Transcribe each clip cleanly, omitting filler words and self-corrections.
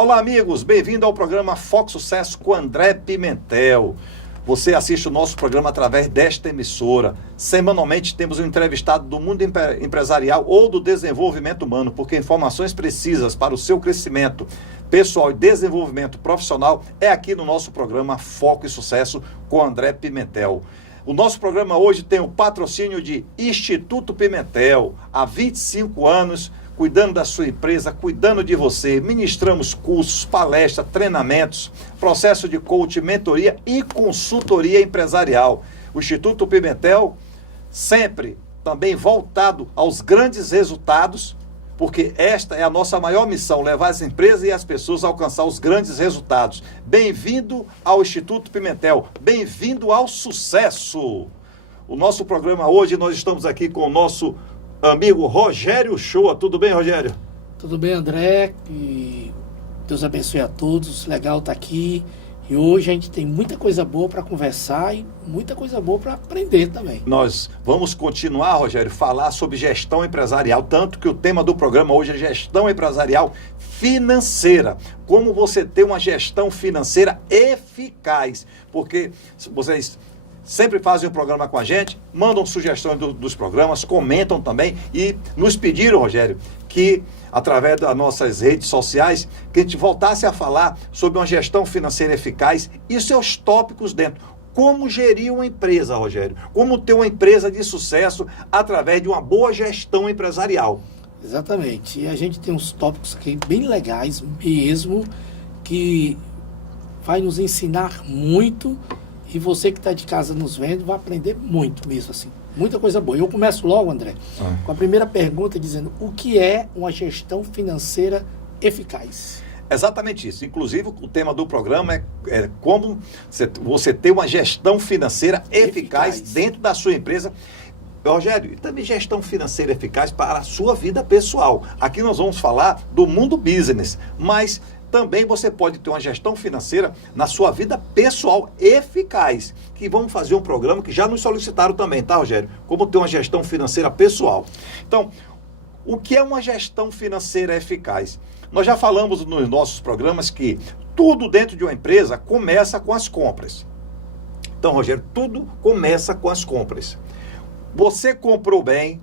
Olá, amigos, bem-vindo ao programa Foco Sucesso com André Pimentel. Você assiste o nosso programa através desta emissora. Semanalmente temos um entrevistado do mundo empresarial ou do desenvolvimento humano, porque informações precisas para o seu crescimento pessoal e desenvolvimento profissional é aqui no nosso programa Foco e Sucesso com André Pimentel. O nosso programa hoje tem o patrocínio de Instituto Pimentel. Há 25 anos, cuidando da sua empresa, cuidando de você. Ministramos cursos, palestras, treinamentos, processo de coaching, mentoria e consultoria empresarial. O Instituto Pimentel sempre também voltado aos grandes resultados, porque esta é a nossa maior missão, levar as empresas e as pessoas a alcançar os grandes resultados. Bem-vindo ao Instituto Pimentel, bem-vindo ao sucesso. O nosso programa hoje, nós estamos aqui com o nosso amigo Rogério Shoa. Tudo bem, Rogério? Tudo bem, André, e Deus abençoe a todos. Legal estar aqui. E hoje a gente tem muita coisa boa para conversar e muita coisa boa para aprender também. Nós vamos continuar, Rogério, falar sobre gestão empresarial, tanto que o tema do programa hoje é gestão empresarial financeira. Como você ter uma gestão financeira eficaz, porque vocês sempre fazem um programa com a gente, mandam sugestões dos programas, comentam também e nos pediram, Rogério, que através das nossas redes sociais, que a gente voltasse a falar sobre uma gestão financeira eficaz e seus tópicos dentro. Como gerir uma empresa, Rogério? Como ter uma empresa de sucesso através de uma boa gestão empresarial? Exatamente. E a gente tem uns tópicos aqui bem legais mesmo, que vai nos ensinar muito. E você que está de casa nos vendo vai aprender muito mesmo, assim. Muita coisa boa. Eu começo logo, André, com a primeira pergunta dizendo: o que é uma gestão financeira eficaz? Exatamente isso. Inclusive, o tema do programa é como você ter uma gestão financeira eficaz dentro da sua empresa. Rogério, e também gestão financeira eficaz para a sua vida pessoal. Aqui nós vamos falar do mundo business, mas também você pode ter uma gestão financeira na sua vida pessoal eficaz, que vamos fazer um programa que já nos solicitaram também, tá, Rogério? Como ter uma gestão financeira pessoal. Então, o que é uma gestão financeira eficaz? Nós já falamos nos nossos programas que tudo dentro de uma empresa começa com as compras. Então, Rogério, tudo começa com as compras. Você comprou bem,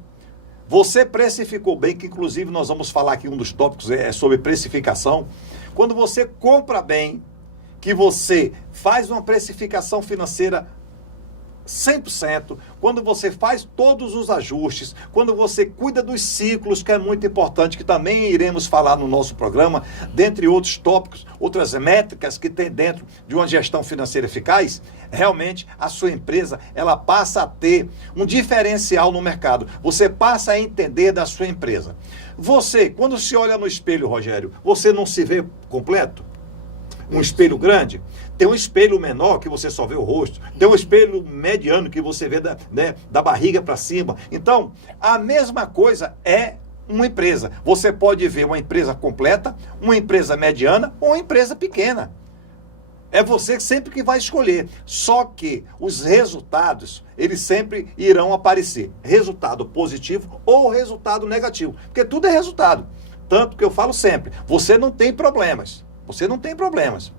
você precificou bem, que inclusive nós vamos falar aqui, um dos tópicos é sobre precificação. Quando você compra bem, que você faz uma precificação financeira 100%, quando você faz todos os ajustes, quando você cuida dos ciclos, que é muito importante, que também iremos falar no nosso programa, dentre outros tópicos, outras métricas que tem dentro de uma gestão financeira eficaz, realmente a sua empresa, ela passa a ter um diferencial no mercado. Você passa a entender da sua empresa. Você, quando se olha no espelho, Rogério, você não se vê completo? Um espelho grande? Tem um espelho menor que você só vê o rosto. Tem um espelho mediano que você vê da barriga para cima. Então, a mesma coisa é uma empresa. Você pode ver uma empresa completa, uma empresa mediana ou uma empresa pequena. É você sempre que vai escolher. Só que os resultados, eles sempre irão aparecer. Resultado positivo ou resultado negativo. Porque tudo é resultado. Tanto que eu falo sempre, você não tem problemas. Você não tem problemas.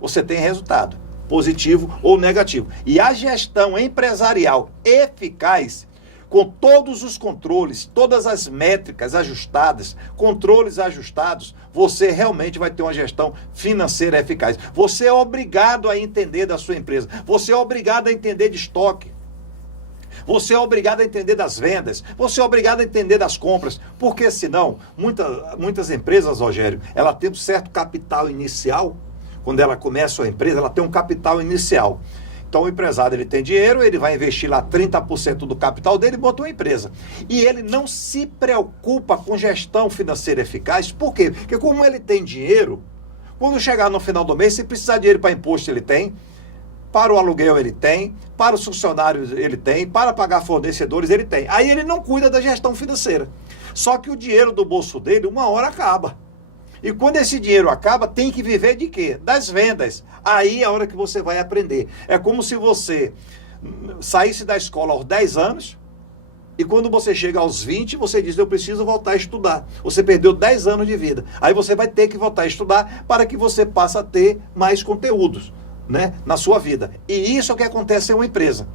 Você tem resultado, positivo ou negativo. E a gestão empresarial eficaz, com todos os controles, todas as métricas ajustadas, controles ajustados, você realmente vai ter uma gestão financeira eficaz. Você é obrigado a entender da sua empresa. Você é obrigado a entender de estoque. Você é obrigado a entender das vendas. Você é obrigado a entender das compras. Porque senão, muitas empresas, Rogério, ela tem um certo capital inicial. Quando ela começa a empresa, ela tem um capital inicial. Então o empresário, ele tem dinheiro, ele vai investir lá 30% do capital dele e botou uma empresa. E ele não se preocupa com gestão financeira eficaz. Por quê? Porque como ele tem dinheiro, quando chegar no final do mês, se precisar de dinheiro para imposto, ele tem. Para o aluguel ele tem, para os funcionários ele tem, para pagar fornecedores ele tem. Aí ele não cuida da gestão financeira. Só que o dinheiro do bolso dele, uma hora acaba. E quando esse dinheiro acaba, tem que viver de quê? Das vendas. Aí é a hora que você vai aprender. É como se você saísse da escola aos 10 anos, E quando você chega aos 20, você diz, eu preciso voltar a estudar. Você perdeu 10 anos de vida. Aí você vai ter que voltar a estudar para que você passe a ter mais conteúdos, né, na sua vida. E isso é o que acontece em uma empresa.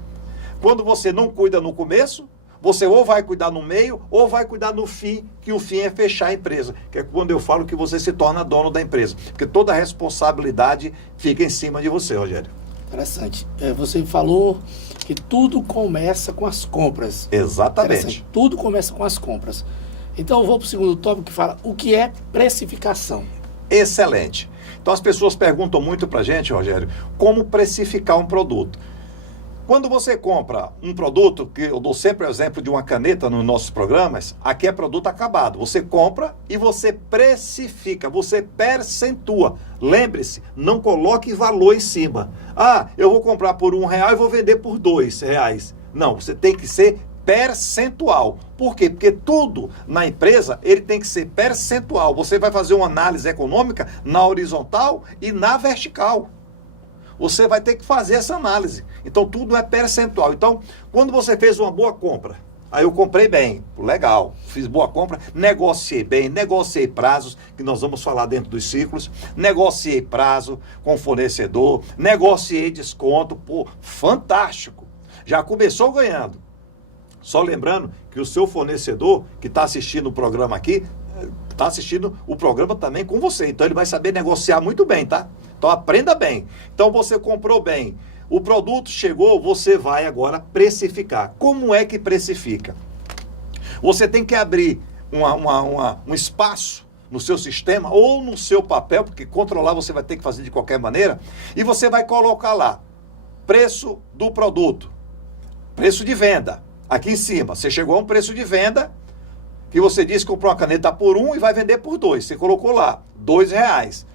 Quando você não cuida no começo, você ou vai cuidar no meio, ou vai cuidar no fim, que o fim é fechar a empresa. Que é quando eu falo que você se torna dono da empresa. Porque toda a responsabilidade fica em cima de você, Rogério. Interessante. Você falou que tudo começa com as compras. Exatamente. Tudo começa com as compras. Então eu vou para o segundo tópico que fala o que é precificação. Excelente. Então as pessoas perguntam muito para a gente, Rogério, como precificar um produto. Quando você compra um produto, que eu dou sempre o exemplo de uma caneta nos nossos programas, aqui é produto acabado. Você compra e você precifica, você percentua. Lembre-se, não coloque valor em cima. Ah, eu vou comprar por R$1 e vou vender por R$2. Não, você tem que ser percentual. Por quê? Porque tudo na empresa, ele tem que ser percentual. Você vai fazer uma análise econômica na horizontal e na vertical. Você vai ter que fazer essa análise. Então, tudo é percentual. Então, quando você fez uma boa compra, aí eu comprei bem, legal, fiz boa compra, negociei bem, negociei prazos, que nós vamos falar dentro dos ciclos, negociei prazo com o fornecedor, negociei desconto, pô, fantástico. Já começou ganhando. Só lembrando que o seu fornecedor, que está assistindo o programa aqui, está assistindo o programa também com você. Então, ele vai saber negociar muito bem, tá? Então aprenda bem. Então você comprou bem, o produto chegou, você vai agora precificar. Como é que precifica? Você tem que abrir um espaço no seu sistema ou no seu papel, porque controlar você vai ter que fazer de qualquer maneira, e você vai colocar lá preço do produto, preço de venda. Aqui em cima, você chegou a um preço de venda que você disse que comprou uma caneta por R$1 e vai vender por R$2. Você colocou lá R$2.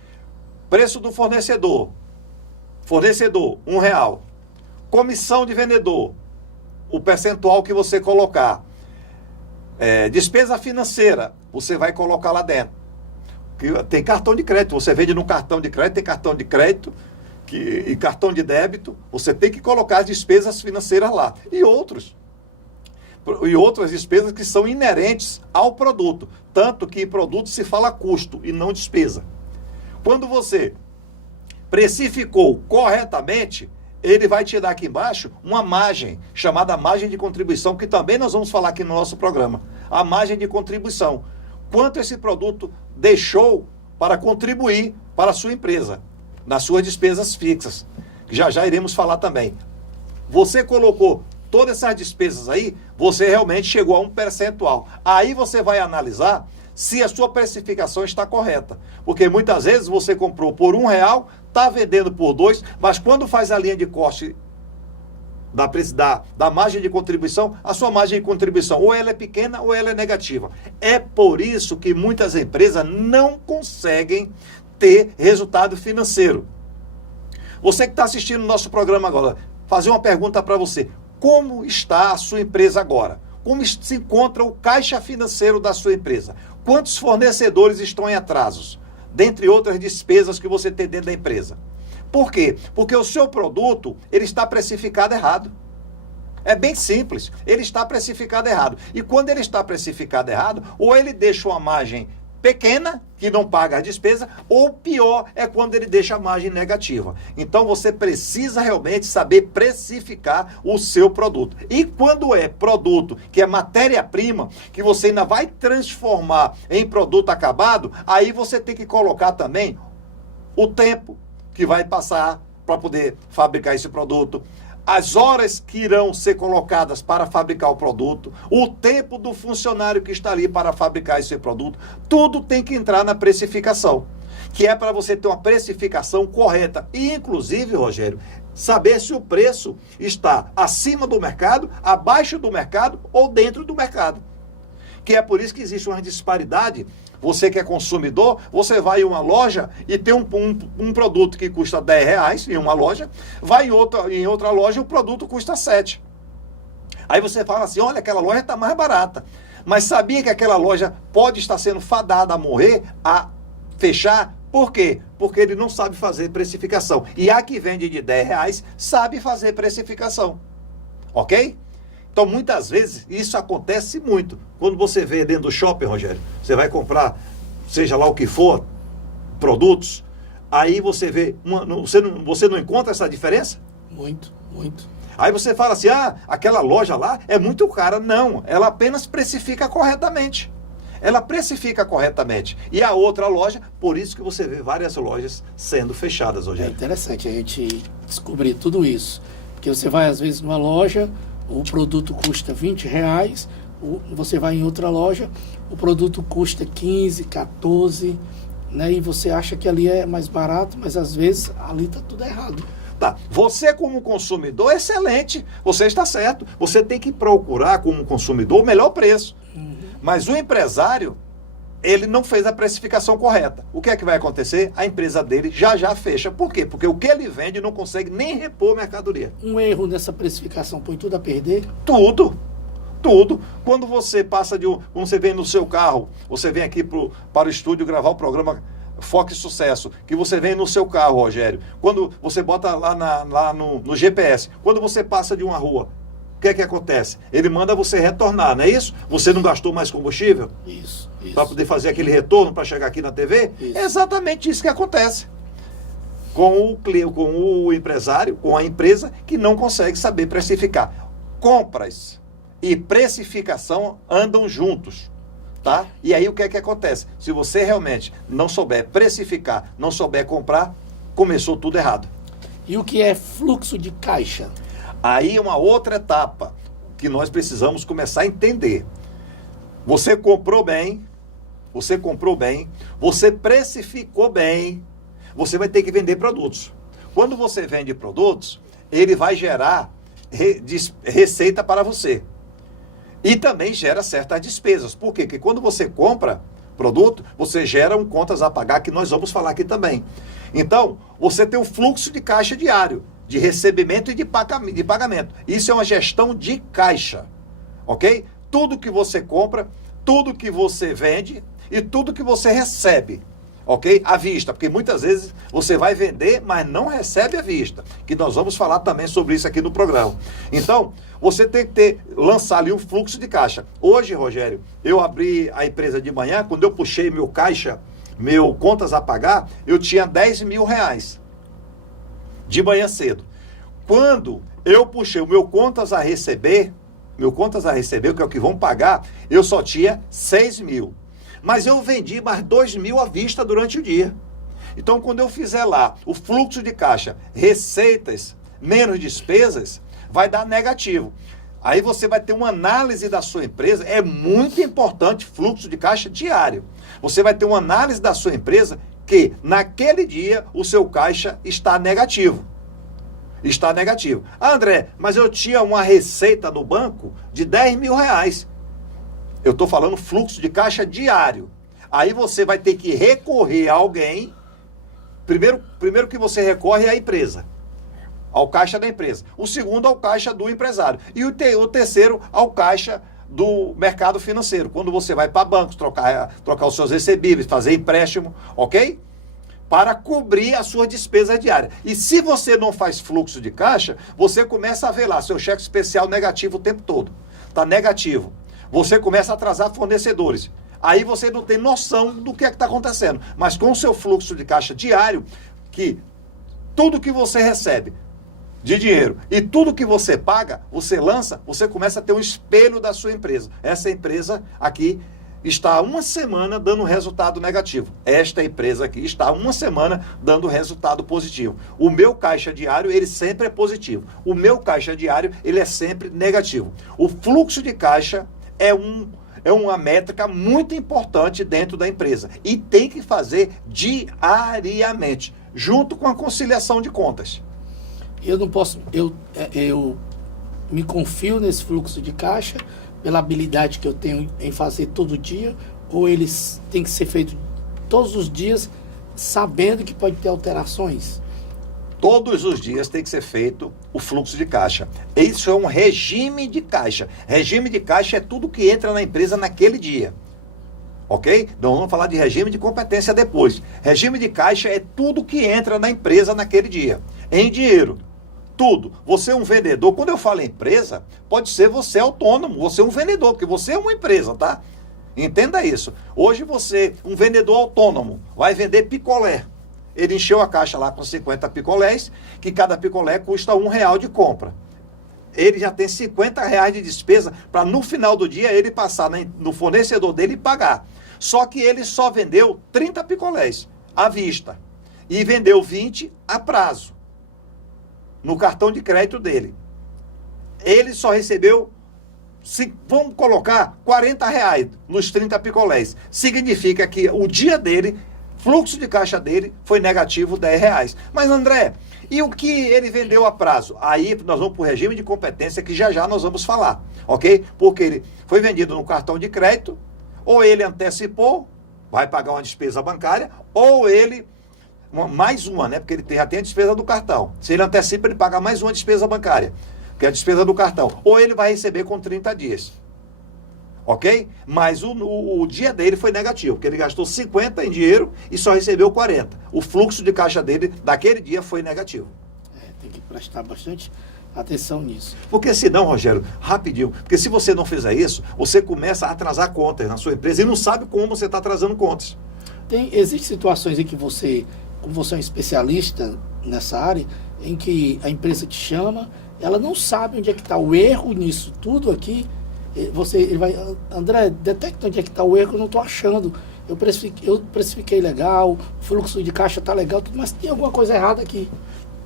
Preço do fornecedor. Fornecedor, R$1. Comissão de vendedor. O percentual que você colocar. Despesa financeira. Você vai colocar lá dentro. Tem cartão de crédito. Você vende no cartão de crédito. Tem cartão de crédito e cartão de débito. Você tem que colocar as despesas financeiras lá. E outras despesas que são inerentes ao produto. Tanto que em produto se fala custo e não despesa. Quando você precificou corretamente, ele vai te dar aqui embaixo uma margem, chamada margem de contribuição, que também nós vamos falar aqui no nosso programa. A margem de contribuição. Quanto esse produto deixou para contribuir para a sua empresa, nas suas despesas fixas. Já iremos falar também. Você colocou todas essas despesas aí, você realmente chegou a um percentual. Aí você vai analisar se a sua precificação está correta. Porque muitas vezes você comprou por R$1, está vendendo por R$2, mas quando faz a linha de corte da margem de contribuição, a sua margem de contribuição ou ela é pequena ou ela é negativa. É por isso que muitas empresas não conseguem ter resultado financeiro. Você que está assistindo o nosso programa agora, fazer uma pergunta para você. Como está a sua empresa agora? Como se encontra o caixa financeiro da sua empresa? Quantos fornecedores estão em atrasos? Dentre outras despesas que você tem dentro da empresa. Por quê? Porque o seu produto, ele está precificado errado. É bem simples. Ele está precificado errado. E quando ele está precificado errado, ou ele deixa uma margem pequena, que não paga a despesa, ou pior é quando ele deixa a margem negativa. Então você precisa realmente saber precificar o seu produto. E quando é produto que é matéria-prima, que você ainda vai transformar em produto acabado, aí você tem que colocar também o tempo que vai passar para poder fabricar esse produto, as horas que irão ser colocadas para fabricar o produto, o tempo do funcionário que está ali para fabricar esse produto, tudo tem que entrar na precificação, que é para você ter uma precificação correta. E, inclusive, Rogério, saber se o preço está acima do mercado, abaixo do mercado ou dentro do mercado. Que é por isso que existe uma disparidade. Você que é consumidor, você vai em uma loja e tem um produto que custa R$10 em uma loja, vai em outra loja e o produto custa 7. Aí você fala assim, olha, aquela loja está mais barata. Mas sabia que aquela loja pode estar sendo fadada a morrer, a fechar? Por quê? Porque ele não sabe fazer precificação. E a que vende de R$10 sabe fazer precificação. Ok? Então, muitas vezes, isso acontece muito. Quando você vê dentro do shopping, Rogério, você vai comprar, seja lá o que for, produtos, aí você vê, você não encontra essa diferença? Muito, muito. Aí você fala assim, aquela loja lá é muito cara. Não, ela apenas precifica corretamente. Ela precifica corretamente. E a outra loja, por isso que você vê várias lojas sendo fechadas hoje. É interessante a gente descobrir tudo isso. Porque você vai, às vezes, numa loja, o produto custa R$20, você vai em outra loja, o produto custa 15, 14, né? E você acha que ali é mais barato, mas às vezes ali está tudo errado. Tá. Você como consumidor, excelente, você está certo. Você tem que procurar como consumidor o melhor preço. Mas o empresário, ele não fez a precificação correta. O que é que vai acontecer? A empresa dele já fecha. Por quê? Porque o que ele vende não consegue nem repor mercadoria. Um erro nessa precificação põe tudo a perder? Tudo. Quando você passa quando você vem no seu carro, você vem aqui para o estúdio gravar o programa Foque Sucesso, que você vem no seu carro, Rogério, quando você bota lá no GPS, quando você passa de uma rua, o que é que acontece? Ele manda você retornar, não é isso? Você não gastou mais combustível? Isso. Para poder fazer aquele retorno para chegar aqui na TV? Isso. É exatamente isso que acontece com o empresário, com a empresa que não consegue saber precificar. Compras e precificação andam juntos. Tá? E aí o que é que acontece? Se você realmente não souber precificar, não souber comprar, começou tudo errado. E o que é fluxo de caixa? Aí uma outra etapa que nós precisamos começar a entender. Você comprou bem, você precificou bem, você vai ter que vender produtos. Quando você vende produtos, ele vai gerar receita para você. E também gera certas despesas. Por quê? Porque quando você compra produto, você gera contas a pagar, que nós vamos falar aqui também. Então, você tem um fluxo de caixa diário, de recebimento e de pagamento. Isso é uma gestão de caixa. Ok? Tudo que você compra, tudo que você vende e tudo que você recebe. Ok? À vista, porque muitas vezes você vai vender, mas não recebe à vista, que nós vamos falar também sobre isso aqui no programa. Então, você tem que lançar ali um fluxo de caixa. Hoje, Rogério, eu abri a empresa de manhã, quando eu puxei meu caixa, meu contas a pagar, eu tinha R$10 mil, de manhã cedo. Quando eu puxei o meu contas a receber, que é o que vão pagar, eu só tinha 6 mil. Mas eu vendi mais 2 mil à vista durante o dia. Então, quando eu fizer lá o fluxo de caixa, receitas menos despesas, vai dar negativo. Aí você vai ter uma análise da sua empresa. É muito importante fluxo de caixa diário. Você vai ter uma análise da sua empresa que naquele dia o seu caixa está negativo. Está negativo. André, mas eu tinha uma receita no banco de R$10 mil. Eu estou falando fluxo de caixa diário. Aí você vai ter que recorrer a alguém. Primeiro que você recorre é à empresa, ao caixa da empresa. O segundo ao caixa do empresário. E o terceiro ao caixa do mercado financeiro. Quando você vai para bancos, trocar os seus recebíveis, fazer empréstimo, ok? Para cobrir a sua despesa diária. E se você não faz fluxo de caixa, você começa a ver lá seu cheque especial negativo o tempo todo. Está negativo. Você começa a atrasar fornecedores. Aí você não tem noção do que é que está acontecendo. Mas com o seu fluxo de caixa diário, que tudo que você recebe de dinheiro e tudo que você paga, você lança, você começa a ter um espelho da sua empresa. Essa empresa aqui está há uma semana dando resultado negativo. Esta empresa aqui está há uma semana dando resultado positivo. O meu caixa diário, ele sempre é positivo. O meu caixa diário, ele é sempre negativo. O fluxo de caixa é uma métrica muito importante dentro da empresa. E tem que fazer diariamente, junto com a conciliação de contas. Eu não posso, eu me confio nesse fluxo de caixa pela habilidade que eu tenho em fazer todo dia, ou eles têm que ser feitos todos os dias, sabendo que pode ter alterações? Todos os dias tem que ser feito o fluxo de caixa. Isso é um regime de caixa. Regime de caixa é tudo que entra na empresa naquele dia. Ok? Então vamos falar de regime de competência depois. Regime de caixa é tudo que entra na empresa naquele dia. Em dinheiro. Tudo. Você é um vendedor. Quando eu falo empresa, pode ser você autônomo, você é um vendedor, porque você é uma empresa, tá? Entenda isso. Hoje você, um vendedor autônomo, vai vender picolé. Ele encheu a caixa lá com 50 picolés, que cada picolé custa R$1 de compra. Ele já tem R$50 de despesa para no final do dia ele passar no fornecedor dele e pagar. Só que ele só vendeu 30 picolés à vista e vendeu 20 a prazo no cartão de crédito dele. Ele só recebeu, vamos colocar, R$40 nos 30 picolés. Significa que o dia dele, fluxo de caixa dele foi negativo R$10. Mas André, e o que ele vendeu a prazo? Aí nós vamos para o regime de competência que já nós vamos falar, ok? Porque ele foi vendido no cartão de crédito, ou ele antecipou, vai pagar uma despesa bancária, ou ele, mais uma, né? Porque ele já tem a despesa do cartão. Se ele antecipa, ele paga mais uma despesa bancária, que é a despesa do cartão. Ou ele vai receber com 30 dias. Ok? Mas o dia dele foi negativo, porque ele gastou 50 em dinheiro e só recebeu 40. O fluxo de caixa dele daquele dia foi negativo. Tem que prestar bastante atenção nisso. Porque senão, Rogério, rapidinho, porque se você não fizer isso, você começa a atrasar contas na sua empresa e não sabe como você está atrasando contas. Existem situações em que você, como você é um especialista nessa área, em que a empresa te chama, ela não sabe onde é que está o erro nisso tudo aqui. Ele vai, André, detecta onde é que está o erro, eu não estou achando. Eu precifiquei legal, o fluxo de caixa está legal, mas tem alguma coisa errada aqui.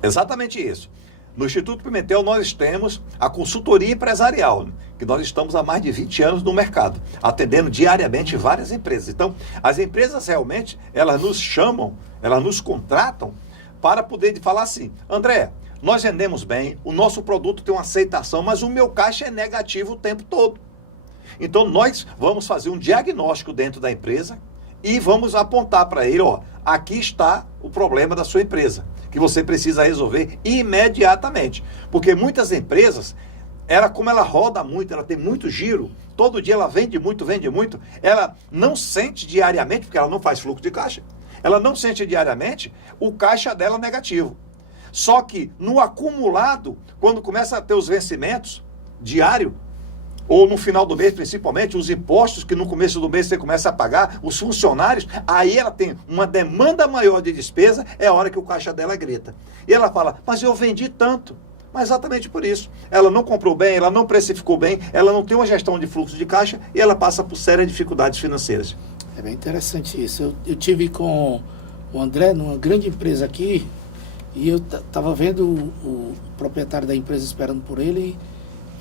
Exatamente isso. No Instituto Pimentel nós temos a consultoria empresarial, que nós estamos há mais de 20 anos no mercado, atendendo diariamente várias empresas. Então, as empresas realmente, elas nos chamam, elas nos contratam para poder falar assim, André, nós vendemos bem, o nosso produto tem uma aceitação, mas o meu caixa é negativo o tempo todo. Então, nós vamos fazer um diagnóstico dentro da empresa e vamos apontar para ele, ó, aqui está o problema da sua empresa, que você precisa resolver imediatamente. Porque muitas empresas, como ela roda muito, ela tem muito giro, todo dia ela vende muito, ela não sente diariamente, porque ela não faz fluxo de caixa, ela não sente diariamente o caixa dela negativo. Só que no acumulado, quando começa a ter os vencimentos diário, ou no final do mês principalmente, os impostos que no começo do mês você começa a pagar, os funcionários, aí ela tem uma demanda maior de despesa, é a hora que o caixa dela grita. E ela fala, mas eu vendi tanto. Mas exatamente por isso. Ela não comprou bem, ela não precificou bem, ela não tem uma gestão de fluxo de caixa e ela passa por sérias dificuldades financeiras. É bem interessante isso. Eu tive com o André numa grande empresa aqui, e eu estava vendo o proprietário da empresa esperando por ele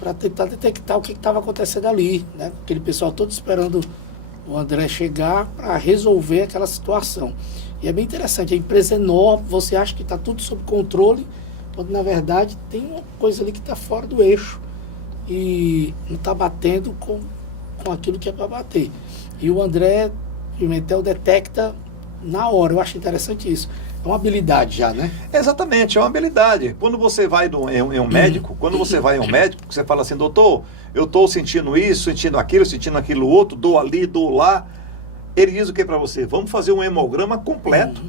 para tentar detectar o que estava acontecendo ali, né? Aquele pessoal todo esperando o André chegar para resolver aquela situação. E é bem interessante, a empresa é enorme, você acha que está tudo sob controle, quando na verdade tem uma coisa ali que está fora do eixo e não está batendo com aquilo que é para bater. E o André Pimentel detecta na hora, eu acho interessante isso. É uma habilidade já, né? Exatamente, é uma habilidade. Quando você vai em um médico, você fala assim, doutor, eu estou sentindo isso, sentindo aquilo outro, dou ali, dou lá. Ele diz o que para você? Vamos fazer um hemograma completo.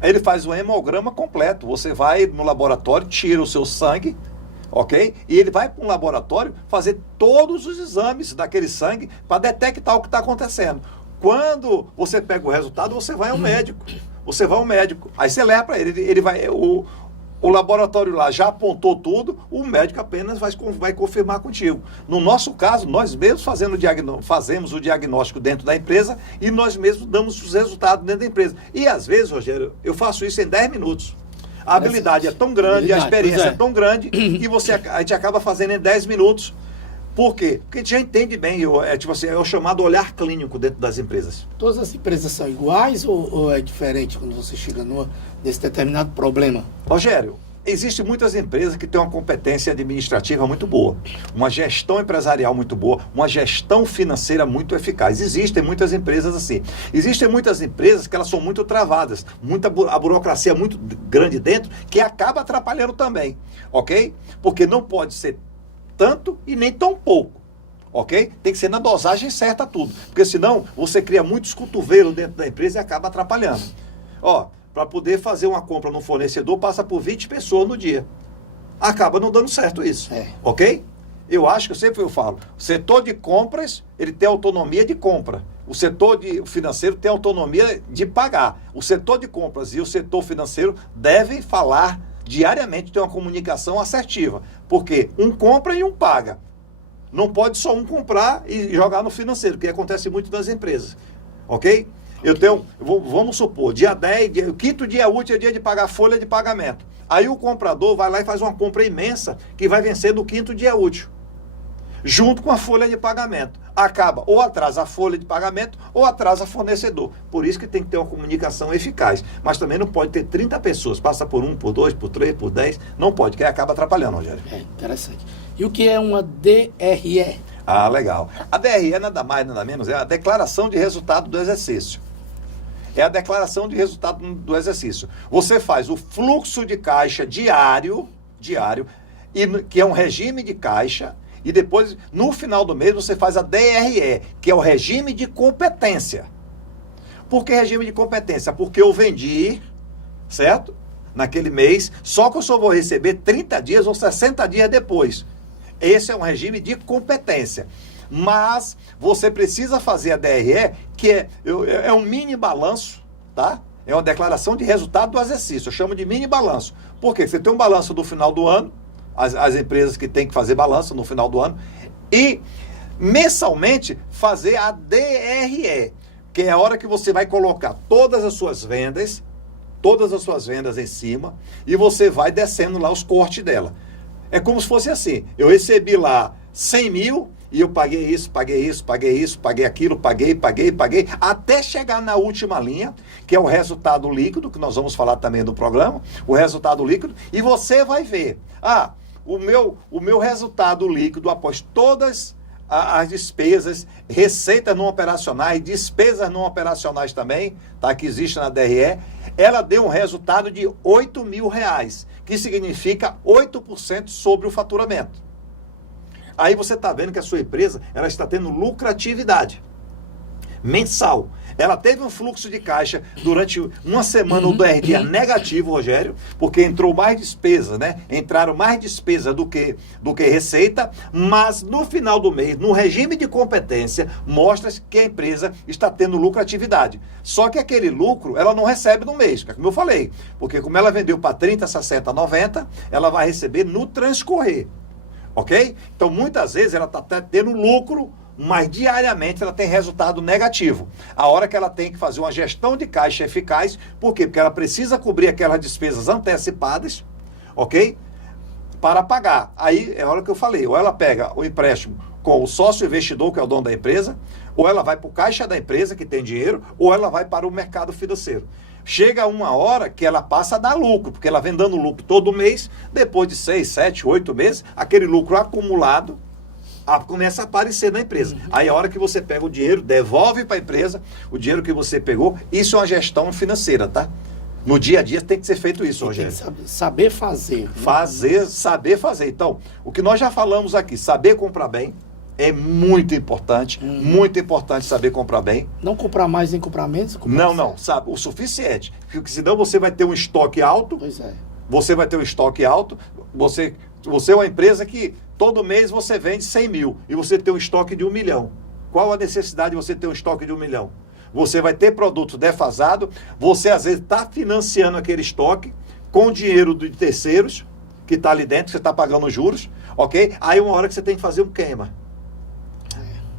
Aí ele faz um hemograma completo. Você vai no laboratório, tira o seu sangue, ok? E ele vai para um laboratório fazer todos os exames daquele sangue para detectar o que está acontecendo. Quando você pega o resultado, você vai ao médico. Você vai ao médico, aí você leva para ele vai, o laboratório lá já apontou tudo, o médico apenas vai confirmar contigo. No nosso caso, nós mesmos fazemos o diagnóstico dentro da empresa e nós mesmos damos os resultados dentro da empresa. E às vezes, Rogério, eu faço isso em 10 minutos. A habilidade é tão grande, a experiência é tão grande que a gente acaba fazendo em 10 minutos. Por quê? Porque a gente já entende bem, é o chamado olhar clínico dentro das empresas. Todas as empresas são iguais ou é diferente quando você chega nesse determinado problema? Rogério, existem muitas empresas que têm uma competência administrativa muito boa, uma gestão empresarial muito boa, uma gestão financeira muito eficaz. Existem muitas empresas assim. Existem muitas empresas que elas são muito travadas, a burocracia muito grande dentro, que acaba atrapalhando também, ok? Porque não pode ser tanto e nem tão pouco, ok? Tem que ser na dosagem certa tudo, porque senão você cria muitos cotovelos dentro da empresa e acaba atrapalhando. Ó, para poder fazer uma compra no fornecedor, passa por 20 pessoas no dia. acaba não dando certo isso. É. Ok? Eu acho que eu falo, o setor de compras, ele tem autonomia de compra. O setor financeiro tem autonomia de pagar. O setor de compras e o setor financeiro devem falar diariamente, ter uma comunicação assertiva. Porque um compra e um paga. Não pode só um comprar e jogar no financeiro, que acontece muito nas empresas. Ok? Vamos supor, dia 10, o quinto dia útil é dia de pagar a folha de pagamento. Aí o comprador vai lá e faz uma compra imensa que vai vencer no quinto dia útil, junto com a folha de pagamento. Acaba ou atrasa a folha de pagamento ou atrasa fornecedor. Por isso que tem que ter uma comunicação eficaz. Mas também não pode ter 30 pessoas, passa por 1, por 2, por 3, por 10, não pode, que aí acaba atrapalhando, Rogério. É interessante. E o que é uma DRE? Ah, legal. A DRE nada mais, nada menos, é a declaração de resultado do exercício. É a declaração de resultado do exercício. Você faz o fluxo de caixa diário, que é um regime de caixa, e depois, no final do mês, você faz a DRE, que é o regime de competência. Por que regime de competência? Porque eu vendi, certo? Naquele mês, só que eu só vou receber 30 dias ou 60 dias depois. Esse é um regime de competência. Mas você precisa fazer a DRE, que é um mini balanço, tá? É uma declaração de resultado do exercício. Eu chamo de mini balanço. Por quê? Você tem um balanço do final do ano, as empresas que têm que fazer balanço no final do ano, e mensalmente fazer a DRE, que é a hora que você vai colocar todas as suas vendas em cima, e você vai descendo lá os cortes dela. É como se fosse assim, eu recebi lá 100 mil, e eu paguei isso, paguei aquilo, paguei, até chegar na última linha, que é o resultado líquido, que nós vamos falar também do programa, o resultado líquido, e você vai ver, o meu resultado líquido, após todas as despesas, receitas não operacionais, despesas não operacionais também, tá, que existe na DRE, ela deu um resultado de R$8.000, que significa 8% sobre o faturamento. Aí você está vendo que a sua empresa ela está tendo lucratividade mensal. Ela teve um fluxo de caixa durante uma semana ou 10 dias negativo, Rogério, porque entrou mais despesa, né? Entraram mais despesa do que receita, mas no final do mês, no regime de competência, mostra que a empresa está tendo lucratividade. Só que aquele lucro, ela não recebe no mês, como eu falei, porque como ela vendeu para 30, 60, 90, ela vai receber no transcorrer. Ok? Então, muitas vezes, ela está tendo lucro, mas diariamente ela tem resultado negativo. A hora que ela tem que fazer uma gestão de caixa eficaz, por quê? Porque ela precisa cobrir aquelas despesas antecipadas, ok? Para pagar. Aí é a hora que eu falei, ou ela pega o empréstimo com o sócio investidor, que é o dono da empresa, ou ela vai para o caixa da empresa, que tem dinheiro, ou ela vai para o mercado financeiro. Chega uma hora que ela passa a dar lucro, porque ela vem dando lucro todo mês, depois de 6, 7, 8 meses, aquele lucro acumulado começa a aparecer na empresa. Aí a hora que você pega o dinheiro, devolve para a empresa, o dinheiro que você pegou, isso é uma gestão financeira, tá? No dia a dia tem que ser feito isso, Rogério. Saber fazer. Saber fazer. Então, o que nós já falamos aqui, saber comprar bem, é muito importante saber comprar bem. Não comprar mais nem comprar menos? Não, sabe, o suficiente. Porque senão você vai ter um estoque alto. Pois é. Você vai ter um estoque alto, você é uma empresa que todo mês você vende 100 mil e você tem um estoque de 1 milhão. Qual a necessidade de você ter um estoque de 1 milhão? Você vai ter produto defasado, você às vezes está financiando aquele estoque com dinheiro de terceiros, que está ali dentro, você está pagando juros, ok? Aí uma hora que você tem que fazer um queima.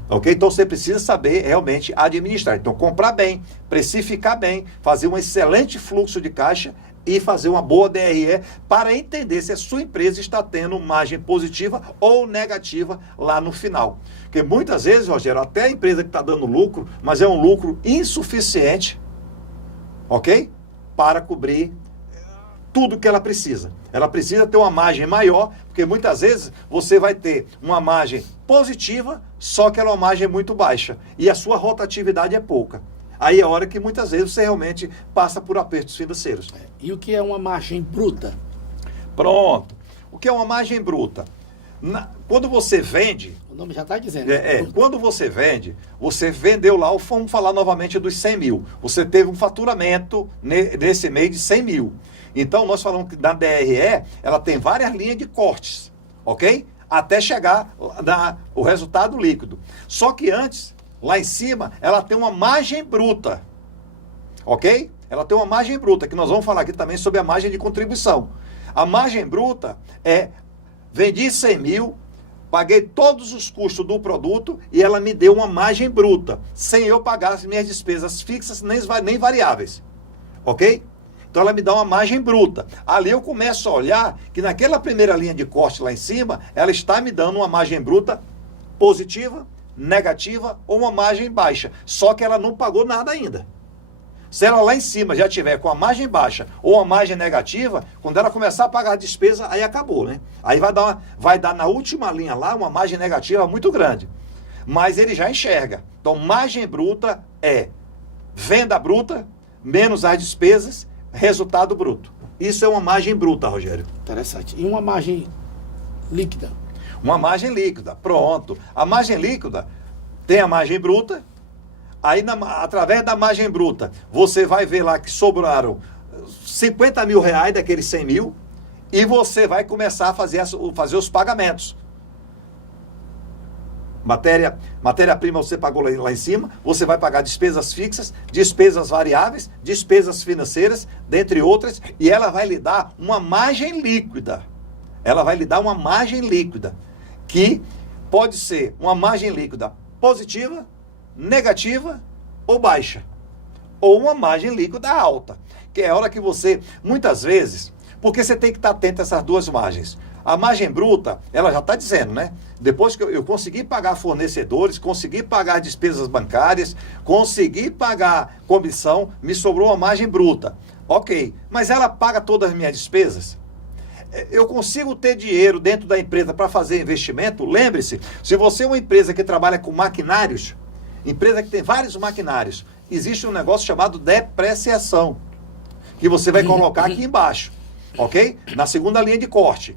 Ok? Então você precisa saber realmente administrar. Então comprar bem, precificar bem, fazer um excelente fluxo de caixa e fazer uma boa DRE para entender se a sua empresa está tendo margem positiva ou negativa lá no final. Porque muitas vezes, Rogério, até a empresa que está dando lucro, mas é um lucro insuficiente, ok? Para cobrir tudo que ela precisa. Ela precisa ter uma margem maior, porque muitas vezes você vai ter uma margem positiva, só que ela é uma margem muito baixa. E a sua rotatividade é pouca. Aí é a hora que muitas vezes você realmente passa por apertos financeiros. E o que é uma margem bruta? Pronto. O que é uma margem bruta? Quando você vende, O nome já está dizendo. quando você vende, você vendeu lá, vamos falar novamente dos 100 mil. Você teve um faturamento nesse mês de 100 mil. Então, nós falamos que na DRE, ela tem várias linhas de cortes, ok? Até chegar o resultado líquido. Só que antes, lá em cima, ela tem uma margem bruta, ok? Ela tem uma margem bruta, que nós vamos falar aqui também sobre a margem de contribuição. A margem bruta vendi 100 mil, paguei todos os custos do produto e ela me deu uma margem bruta, sem eu pagar as minhas despesas fixas nem variáveis, ok? Então ela me dá uma margem bruta. Ali eu começo a olhar que naquela primeira linha de corte lá em cima, ela está me dando uma margem bruta positiva, negativa ou uma margem baixa. Só que ela não pagou nada ainda. Se ela lá em cima já tiver com a margem baixa ou a margem negativa, quando ela começar a pagar a despesa, aí acabou, né? Aí vai dar na última linha lá uma margem negativa muito grande. Mas ele já enxerga. Então, margem bruta é venda bruta menos as despesas, resultado bruto. Isso é uma margem bruta, Rogério. Interessante. E uma margem líquida? Uma margem líquida, pronto. A margem líquida tem a margem bruta. Aí, através da margem bruta, você vai ver lá que sobraram 50 mil reais daqueles 100 mil e você vai começar a fazer os pagamentos. Matéria-prima você pagou lá em cima, você vai pagar despesas fixas, despesas variáveis, despesas financeiras, dentre outras, e ela vai lhe dar uma margem líquida. Ela vai lhe dar uma margem líquida, que pode ser uma margem líquida positiva, negativa ou baixa, ou uma margem líquida alta, que é a hora que você, muitas vezes, porque você tem que estar atento a essas duas margens. A margem bruta, ela já está dizendo, né? Depois que eu consegui pagar fornecedores, consegui pagar despesas bancárias, consegui pagar comissão, me sobrou uma margem bruta. Ok, mas ela paga todas as minhas despesas? Eu consigo ter dinheiro dentro da empresa para fazer investimento? Lembre-se, se você é uma empresa que trabalha com maquinários, empresa que tem vários maquinários, existe um negócio chamado depreciação, que você vai colocar aqui embaixo, ok? Na segunda linha de corte.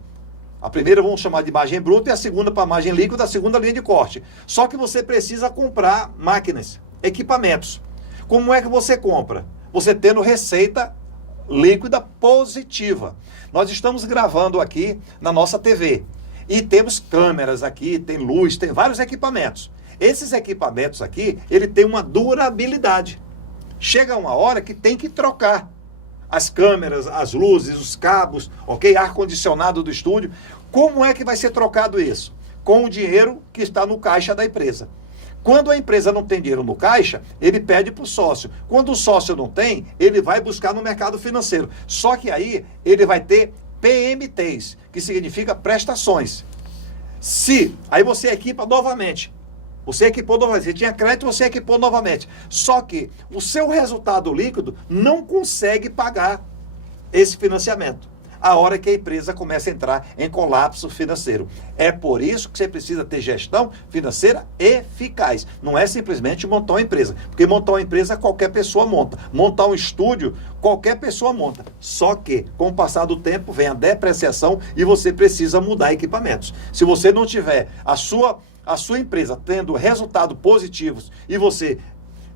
A primeira vamos chamar de margem bruta e a segunda para margem líquida, a segunda linha de corte. Só que você precisa comprar máquinas, equipamentos. Como é que você compra? Você tendo receita líquida positiva. Nós estamos gravando aqui na nossa TV e temos câmeras aqui, tem luz, tem vários equipamentos. Esses equipamentos aqui, ele tem uma durabilidade. Chega uma hora que tem que trocar as câmeras, as luzes, os cabos, ok? Ar-condicionado do estúdio. Como é que vai ser trocado isso? Com o dinheiro que está no caixa da empresa. Quando a empresa não tem dinheiro no caixa, ele pede para o sócio. Quando o sócio não tem, ele vai buscar no mercado financeiro. Só que aí ele vai ter PMTs, que significa prestações. Aí você equipa novamente. Você equipou novamente, você tinha crédito, você equipou novamente. Só que o seu resultado líquido não consegue pagar esse financiamento. A hora que a empresa começa a entrar em colapso financeiro. É por isso que você precisa ter gestão financeira eficaz. Não é simplesmente montar uma empresa. Porque montar uma empresa qualquer pessoa monta. Montar um estúdio, qualquer pessoa monta. Só que, com o passar do tempo, vem a depreciação e você precisa mudar equipamentos. Se você não tiver a sua empresa tendo resultados positivos e você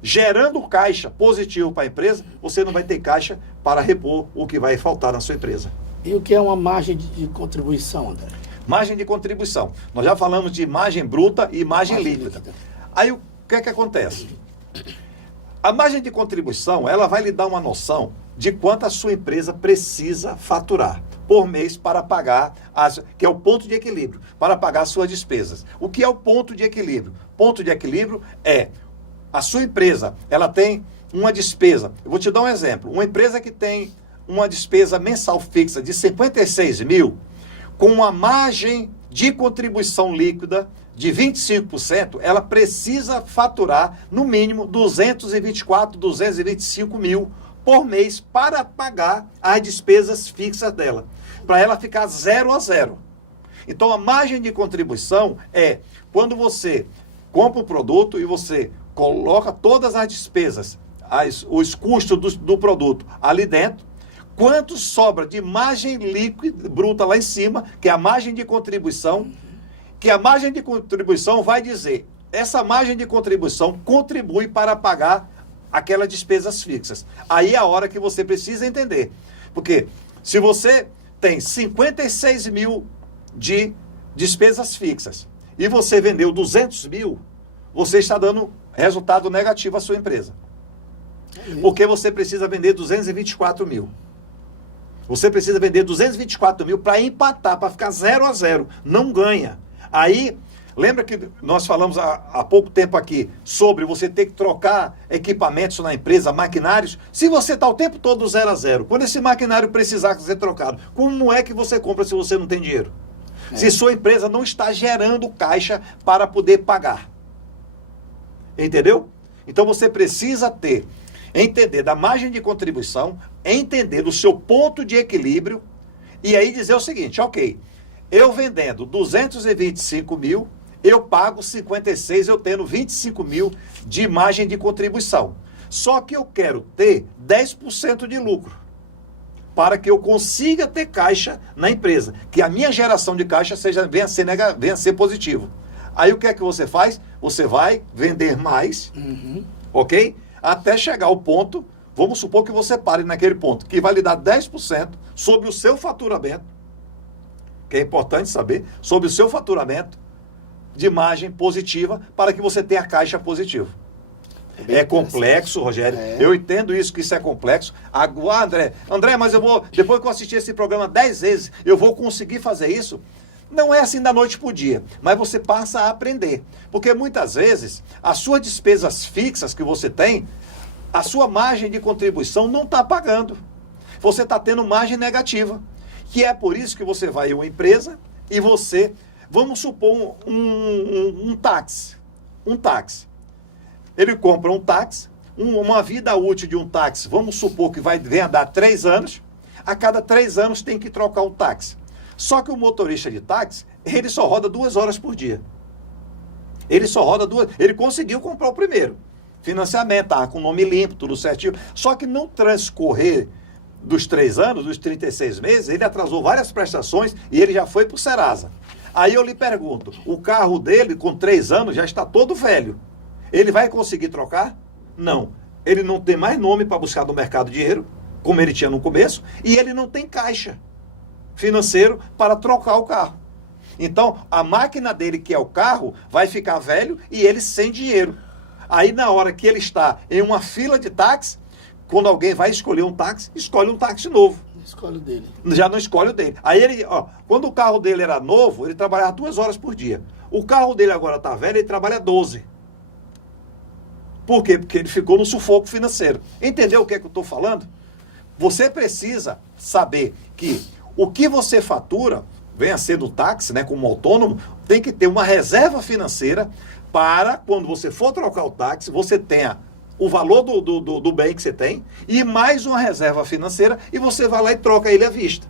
gerando caixa positivo para a empresa, você não vai ter caixa para repor o que vai faltar na sua empresa. E o que é uma margem de contribuição, André? Margem de contribuição. Nós já falamos de margem bruta e margem líquida. Aí o que é que acontece? A margem de contribuição, ela vai lhe dar uma noção de quanto a sua empresa precisa faturar por mês para pagar, que é o ponto de equilíbrio, para pagar as suas despesas. O que é o ponto de equilíbrio? Ponto de equilíbrio é a sua empresa, ela tem uma despesa. Eu vou te dar um exemplo. Uma empresa que tem uma despesa mensal fixa de 56 mil, com uma margem de contribuição líquida de 25%, ela precisa faturar no mínimo 224, 225 mil por mês para pagar as despesas fixas dela, para ela ficar 0 a 0. Então a margem de contribuição é quando você compra um produto e você coloca todas as despesas, os custos do produto ali dentro, quanto sobra de margem líquida bruta lá em cima, que é a margem de contribuição, que a margem de contribuição vai dizer, essa margem de contribuição contribui para pagar aquelas despesas fixas. Aí é a hora que você precisa entender. Porque se você tem 56 mil de despesas fixas e você vendeu 200 mil, você está dando resultado negativo à sua empresa. Porque você precisa vender 224 mil. Você precisa vender 224 mil para empatar, para ficar 0-0. Não ganha. Aí, lembra que nós falamos há pouco tempo aqui sobre você ter que trocar equipamentos na empresa, maquinários? Se você está o tempo todo 0-0, quando esse maquinário precisar ser trocado, como é que você compra se você não tem dinheiro? Se sua empresa não está gerando caixa para poder pagar. Entendeu? Então você precisa entender da margem de contribuição, entender o seu ponto de equilíbrio e aí dizer o seguinte, ok, eu vendendo 225 mil, eu pago 56, eu tendo 25 mil de margem de contribuição. Só que eu quero ter 10% de lucro para que eu consiga ter caixa na empresa, que a minha geração de caixa venha a ser positivo. Aí o que é que você faz? Você vai vender mais, ok? Até chegar ao ponto, vamos supor que você pare naquele ponto, que vai lhe dar 10% sobre o seu faturamento, que é importante saber, sobre o seu faturamento de margem positiva para que você tenha caixa positivo. É complexo, Rogério. Eu entendo isso, que isso é complexo. Agora, André, mas depois que eu assistir esse programa 10 vezes, eu vou conseguir fazer isso? Não é assim da noite para o dia, mas você passa a aprender. Porque muitas vezes, as suas despesas fixas que você tem, a sua margem de contribuição não está pagando. Você está tendo margem negativa. Que é por isso que você vai em uma empresa e você, vamos supor, um táxi. Um táxi. Ele compra um táxi, uma vida útil de um táxi, vamos supor que venha dar 3 anos, a cada 3 anos tem que trocar o táxi. Só que o motorista de táxi, ele só roda 2 horas por dia. Ele só roda 2, ele conseguiu comprar o primeiro. Financiamento, com nome limpo, tudo certinho. Só que não transcorrer dos 3 anos, dos 36 meses, ele atrasou várias prestações e ele já foi para o Serasa. Aí eu lhe pergunto, o carro dele com 3 anos já está todo velho. Ele vai conseguir trocar? Não. Ele não tem mais nome para buscar no mercado dinheiro, como ele tinha no começo, e ele não tem caixa financeiro para trocar o carro. Então, a máquina dele, que é o carro, vai ficar velho e ele sem dinheiro. Aí, na hora que ele está em uma fila de táxi, quando alguém vai escolher um táxi, escolhe um táxi novo. Escolhe o dele. Já não escolhe o dele. Aí ele, quando o carro dele era novo, ele trabalhava 2 horas por dia. O carro dele agora está velho, ele trabalha 12. Por quê? Porque ele ficou no sufoco financeiro. Entendeu o que é que eu estou falando? Você precisa saber que o que você fatura, venha a ser no táxi, né, como autônomo, tem que ter uma reserva financeira para, quando você for trocar o táxi, você tenha o valor do bem que você tem e mais uma reserva financeira e você vai lá e troca ele à vista.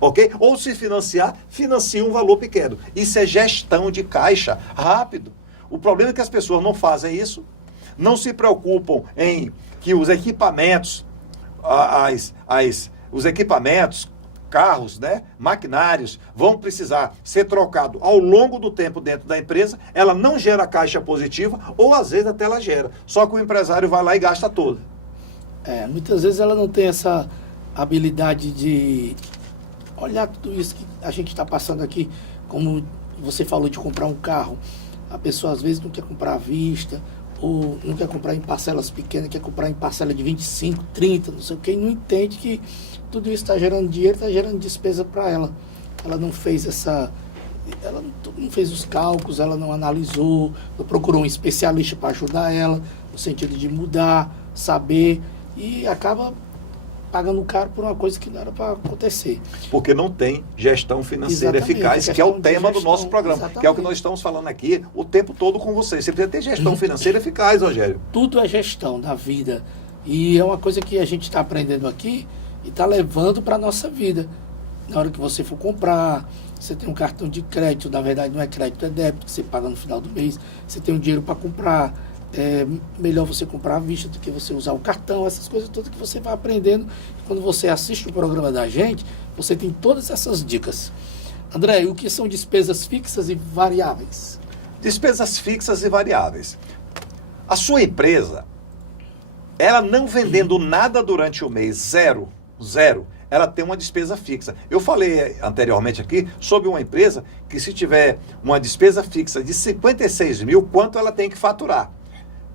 Ok? Ou se financiar, financia um valor pequeno. Isso é gestão de caixa rápido. O problema é que as pessoas não fazem isso, não se preocupam em que os equipamentos, os equipamentos, carros, né, maquinários, vão precisar ser trocados ao longo do tempo dentro da empresa, ela não gera caixa positiva, ou às vezes até ela gera, só que o empresário vai lá e gasta tudo. Muitas vezes ela não tem essa habilidade de olhar tudo isso que a gente está passando aqui, como você falou de comprar um carro, a pessoa às vezes não quer comprar à vista, ou não quer comprar em parcelas pequenas, quer comprar em parcela de 25, 30, não sei o que, e não entende que tudo isso está gerando dinheiro, está gerando despesa para ela. Ela não fez ela não fez os cálculos, ela não analisou, não procurou um especialista para ajudar ela, no sentido de mudar, saber, e acaba pagando caro por uma coisa que não era para acontecer. Porque não tem gestão financeira eficaz, que é o tema do nosso programa, que é o que nós estamos falando aqui o tempo todo com vocês. Você precisa ter gestão financeira eficaz, Rogério. Tudo é gestão da vida. E é uma coisa que a gente está aprendendo aqui e está levando para a nossa vida. Na hora que você for comprar, você tem um cartão de crédito, na verdade não é crédito, é débito, que você paga no final do mês, você tem um dinheiro para comprar, é melhor você comprar à vista do que você usar o cartão, essas coisas todas que você vai aprendendo. Quando você assiste o programa da gente, você tem todas essas dicas. André, o que são despesas fixas e variáveis? Despesas fixas e variáveis. A sua empresa, ela não vendendo nada durante o mês, zero, ela tem uma despesa fixa. Eu falei anteriormente aqui sobre uma empresa que, se tiver uma despesa fixa de 56 mil, quanto ela tem que faturar?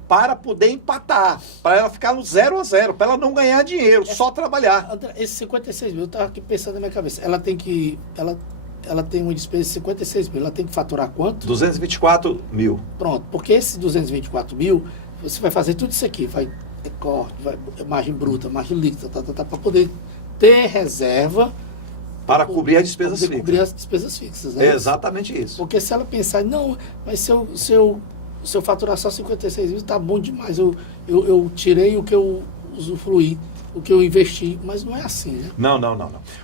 Para poder empatar, para ela ficar no 0 a 0, para ela não ganhar dinheiro, só trabalhar. André, esses 56 mil, eu estava aqui pensando na minha cabeça. Ela tem uma despesa de 56 mil, ela tem que faturar quanto? 224 mil. Pronto, porque esse 224 mil, você vai fazer tudo isso aqui, vai corte, vai margem bruta, margem líquida, para poder ter reserva Para cobrir as despesas fixas. Cobrir fixas. as despesas fixas, É exatamente isso. Porque se ela pensar, não, mas se eu faturar só 56 mil, tá bom demais, eu tirei o que eu usufruí, o que eu investi, mas não é assim, né? Não.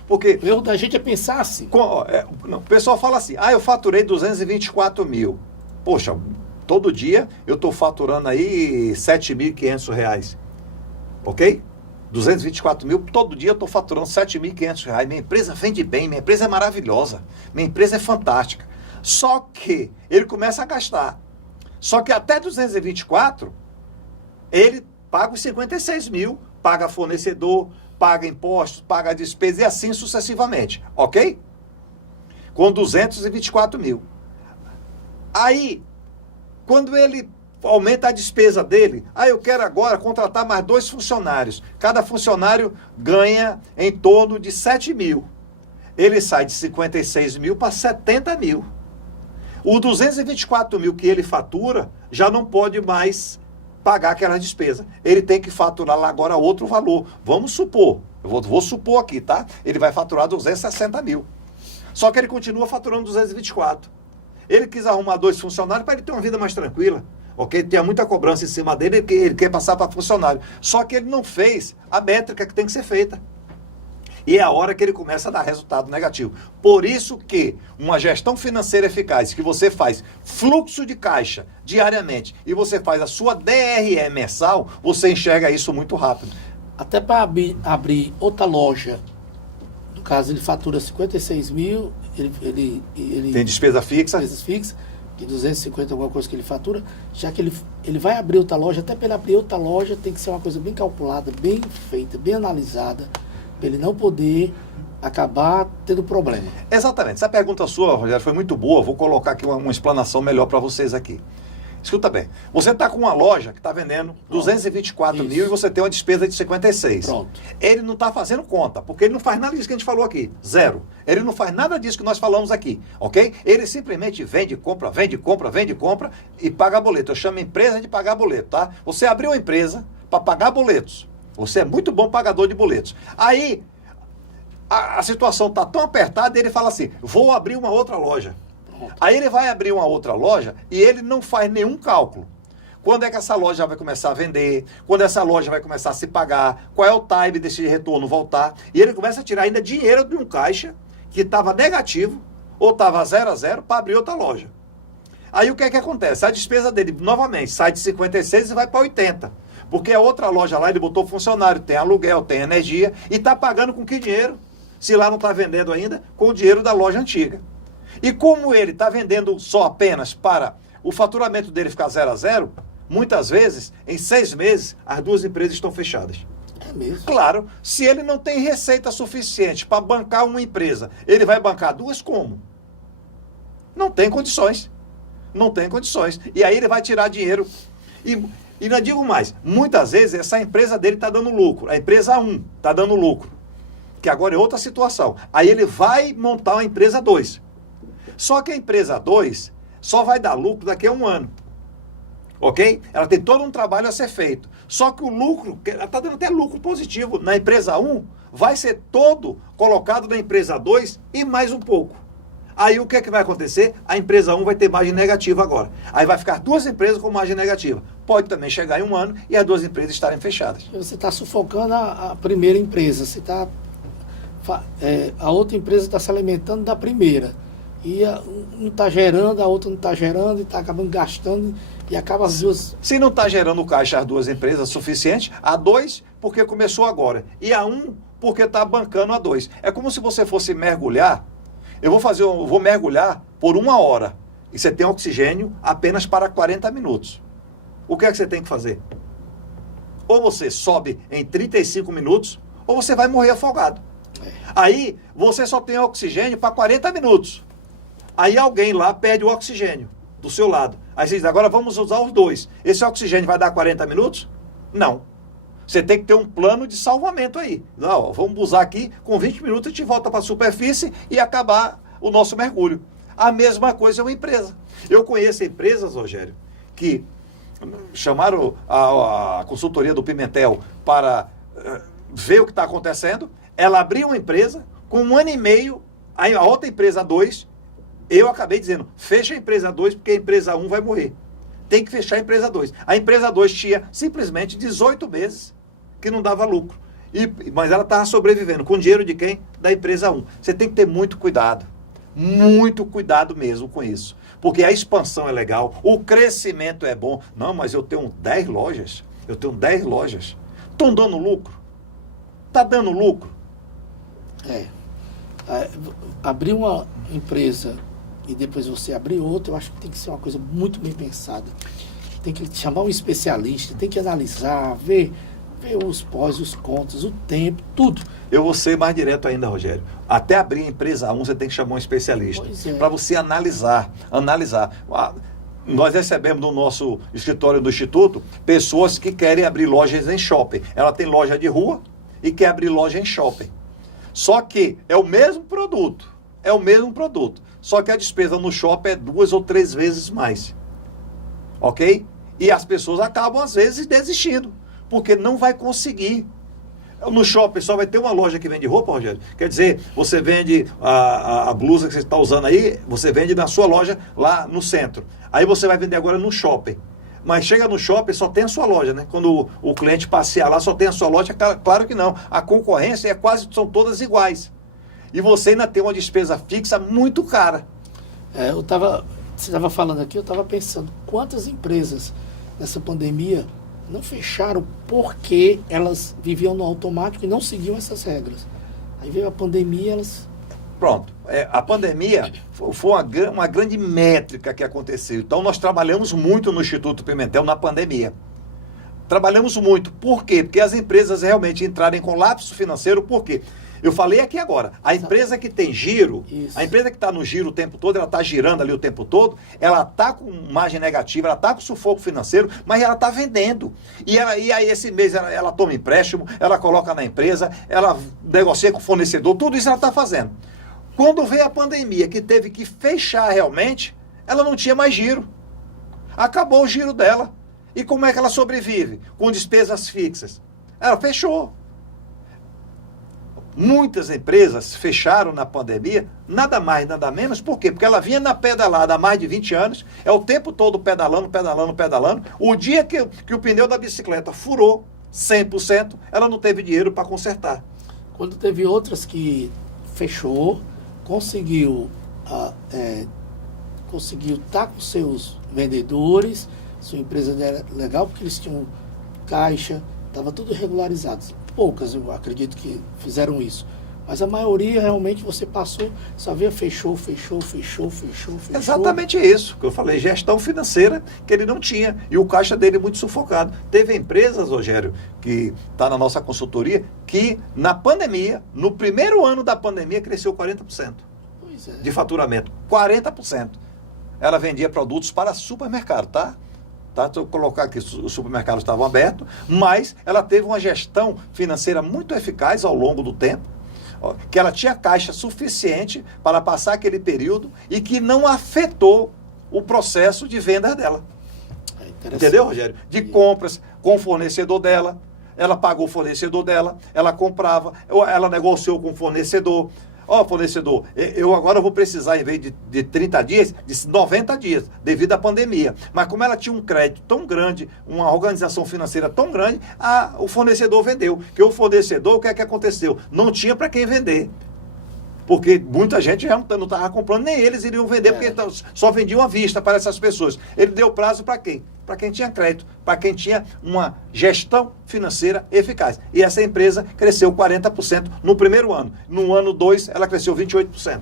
Porque O erro da gente é pensar assim. o pessoal fala assim, eu faturei 224 mil. Poxa, todo dia eu estou faturando aí R$ 7.500, ok? 224 mil, todo dia eu estou faturando R$ 7.500. Minha empresa vende bem, minha empresa é maravilhosa, minha empresa é fantástica. Só que ele começa a gastar. Só que até 224, ele paga os 56 mil, paga fornecedor, paga impostos, paga despesa e assim sucessivamente, ok? Com 224 mil. Aí, quando ele aumenta a despesa dele, eu quero agora contratar mais 2 funcionários. Cada funcionário ganha em torno de 7 mil. Ele sai de 56 mil para 70 mil. O 224 mil que ele fatura já não pode mais pagar aquela despesa. Ele tem que faturar lá agora outro valor. Vamos supor, eu vou supor aqui, tá? Ele vai faturar 260 mil. Só que ele continua faturando 224. Ele quis arrumar 2 funcionários para ele ter uma vida mais tranquila. Ok? Tem muita cobrança em cima dele, ele quer passar para funcionário. Só que ele não fez a métrica que tem que ser feita. E é a hora que ele começa a dar resultado negativo. Por isso que uma gestão financeira eficaz, que você faz fluxo de caixa diariamente e você faz a sua DRE mensal, você enxerga isso muito rápido. Até para abrir outra loja, no caso ele fatura 56 mil, ele tem despesa fixa. Despesas fixas, que 250 alguma coisa que ele fatura, já que ele vai abrir outra loja, até para ele abrir outra loja tem que ser uma coisa bem calculada, bem feita, bem analisada, para ele não poder acabar tendo problema. Exatamente. Essa pergunta sua, Rogério, foi muito boa. Vou colocar aqui uma explanação melhor para vocês aqui. Escuta bem. Você está com uma loja que está vendendo 224 mil e você tem uma despesa de 56. Pronto. Ele não está fazendo conta, porque ele não faz nada disso que a gente falou aqui. Zero. Ele não faz nada disso que nós falamos aqui, ok? Ele simplesmente vende, compra e paga boleto. Eu chamo empresa de pagar boleto, tá? Você abriu uma empresa para pagar boletos. Você é muito bom pagador de boletos. Aí, a situação está tão apertada, ele fala assim, vou abrir uma outra loja. Aí ele vai abrir uma outra loja e ele não faz nenhum cálculo. Quando é que essa loja vai começar a vender? Quando essa loja vai começar a se pagar? Qual é o time desse retorno voltar? E ele começa a tirar ainda dinheiro de um caixa que estava negativo ou estava 0 a 0 para abrir outra loja. Aí o que é que acontece? A despesa dele, novamente, sai de 56 e vai para 80. Porque a outra loja lá, ele botou funcionário, tem aluguel, tem energia e está pagando com que dinheiro? Se lá não está vendendo ainda, com o dinheiro da loja antiga. E como ele está vendendo só apenas para o faturamento dele ficar 0 a 0, muitas vezes, em 6 meses, as 2 empresas estão fechadas. É mesmo? Claro, se ele não tem receita suficiente para bancar uma empresa, ele vai bancar 2 como? Não tem condições. Não tem condições. E aí ele vai tirar dinheiro. E não digo mais, muitas vezes essa empresa dele está dando lucro. A empresa 1 está dando lucro. Que agora é outra situação. Aí ele vai montar uma empresa 2. Só que a empresa 2 só vai dar lucro daqui a 1 ano. Ok? Ela tem todo um trabalho a ser feito. Só que o lucro, ela está dando até lucro positivo na empresa 1, vai ser todo colocado na empresa 2 e mais um pouco. Aí o que é que vai acontecer? A empresa 1 vai ter margem negativa agora. Aí vai ficar 2 empresas com margem negativa. Pode também chegar em 1 ano e as 2 empresas estarem fechadas. Você está sufocando a primeira empresa. Você tá, a outra empresa está se alimentando da primeira. E um está gerando, a outra não está gerando, e está acabando gastando, e acaba as duas... Se não está gerando caixa as 2 empresas suficiente, a 2 porque começou agora, e a 1 porque está bancando a 2. É como se você fosse mergulhar. eu vou mergulhar por 1 hora. E você tem oxigênio apenas para 40 minutos. O que é que você tem que fazer? Ou você sobe em 35 minutos, ou você vai morrer afogado. Aí, você só tem oxigênio para 40 minutos. Aí alguém lá perde o oxigênio do seu lado. Aí você diz, agora vamos usar os dois. Esse oxigênio vai dar 40 minutos? Não. Você tem que ter um plano de salvamento aí. Não, vamos usar aqui, com 20 minutos a gente volta para a superfície e acabar o nosso mergulho. A mesma coisa é uma empresa. Eu conheço empresas, Rogério, que chamaram a consultoria do Pimentel para ver o que está acontecendo. Ela abriu uma empresa, com 1 ano e meio, a outra empresa 2, eu acabei dizendo, fecha a empresa 2, porque a empresa 1 vai morrer. Tem que fechar a empresa 2. A empresa 2 tinha simplesmente 18 meses que não dava lucro. Mas ela estava sobrevivendo. Com dinheiro de quem? Da empresa 1. Você tem que ter muito cuidado. Muito cuidado mesmo com isso. Porque a expansão é legal, o crescimento é bom. Não, mas eu tenho 10 lojas. Eu tenho 10 lojas. Estão dando lucro? Está dando lucro? Abrir uma empresa e depois você abrir outra, eu acho que tem que ser uma coisa muito bem pensada. Tem que chamar um especialista, tem que analisar, ver os pós, os contras, o tempo, tudo. Eu vou ser mais direto ainda, Rogério. Até abrir a empresa 1, você tem que chamar um especialista. Para você analisar. Nós recebemos no nosso escritório do Instituto pessoas que querem abrir lojas em shopping. Ela tem loja de rua e quer abrir loja em shopping. Só que é o mesmo produto. Só que a despesa no shopping é 2 ou 3 vezes mais. Ok? E as pessoas acabam, às vezes, desistindo. Porque não vai conseguir. No shopping só vai ter uma loja que vende roupa, Rogério. Quer dizer, você vende a blusa que você está usando aí, você vende na sua loja lá no centro. Aí você vai vender agora no shopping. Mas chega no shopping, só tem a sua loja, né? Quando o cliente passear lá, só tem a sua loja. Claro que não. A concorrência são todas iguais. E você ainda tem uma despesa fixa muito cara. Você estava falando aqui, eu estava pensando, quantas empresas nessa pandemia não fecharam porque elas viviam no automático e não seguiam essas regras. Aí veio a pandemia, elas... Pronto. A pandemia foi uma grande métrica que aconteceu. Então, nós trabalhamos muito no Instituto Pimentel na pandemia. Trabalhamos muito. Por quê? Porque as empresas realmente entraram em colapso financeiro. Por quê? Eu falei aqui agora, a empresa que tem giro, Isso. A empresa que está no giro o tempo todo, ela está girando ali o tempo todo, ela está com margem negativa, ela está com sufoco financeiro, mas ela está vendendo. E aí esse mês ela toma empréstimo, ela coloca na empresa, ela negocia com o fornecedor, tudo isso ela está fazendo. Quando veio a pandemia, que teve que fechar realmente, ela não tinha mais giro. Acabou o giro dela. E como é que ela sobrevive? Com despesas fixas. Ela fechou. Muitas empresas fecharam na pandemia, nada mais, nada menos. Por quê? Porque ela vinha na pedalada há mais de 20 anos, é o tempo todo pedalando. O dia que o pneu da bicicleta furou 100%, ela não teve dinheiro para consertar. Quando teve outras que fechou, conseguiu estar com seus vendedores, sua empresa era legal, porque eles tinham caixa, estava tudo regularizado. Poucas, eu acredito que fizeram isso. Mas a maioria, realmente, você passou, só via fechou. Exatamente isso que eu falei, gestão financeira que ele não tinha. E o caixa dele muito sufocado. Teve empresas, Rogério, que está na nossa consultoria, que na pandemia, no primeiro ano da pandemia, cresceu 40%. Pois é. De faturamento. 40%. Ela vendia produtos para supermercado, tá? Se eu colocar aqui, os supermercados estavam abertos, mas ela teve uma gestão financeira muito eficaz ao longo do tempo, que ela tinha caixa suficiente para passar aquele período e que não afetou o processo de venda dela. Entendeu, Rogério? De compras com o fornecedor dela, ela pagou o fornecedor dela, ela comprava, ela negociou com o fornecedor. Fornecedor, eu agora vou precisar, em vez de 30 dias, de 90 dias, devido à pandemia. Mas como ela tinha um crédito tão grande, uma organização financeira tão grande, o fornecedor vendeu. Porque o fornecedor, o que é que aconteceu? Não tinha para quem vender. Porque muita gente já não estava comprando, nem eles iriam vender, porque só vendiam à vista para essas pessoas. Ele deu prazo para quem? Para quem tinha crédito, para quem tinha uma gestão financeira eficaz. E essa empresa cresceu 40% no primeiro ano. No ano 2, ela cresceu 28%.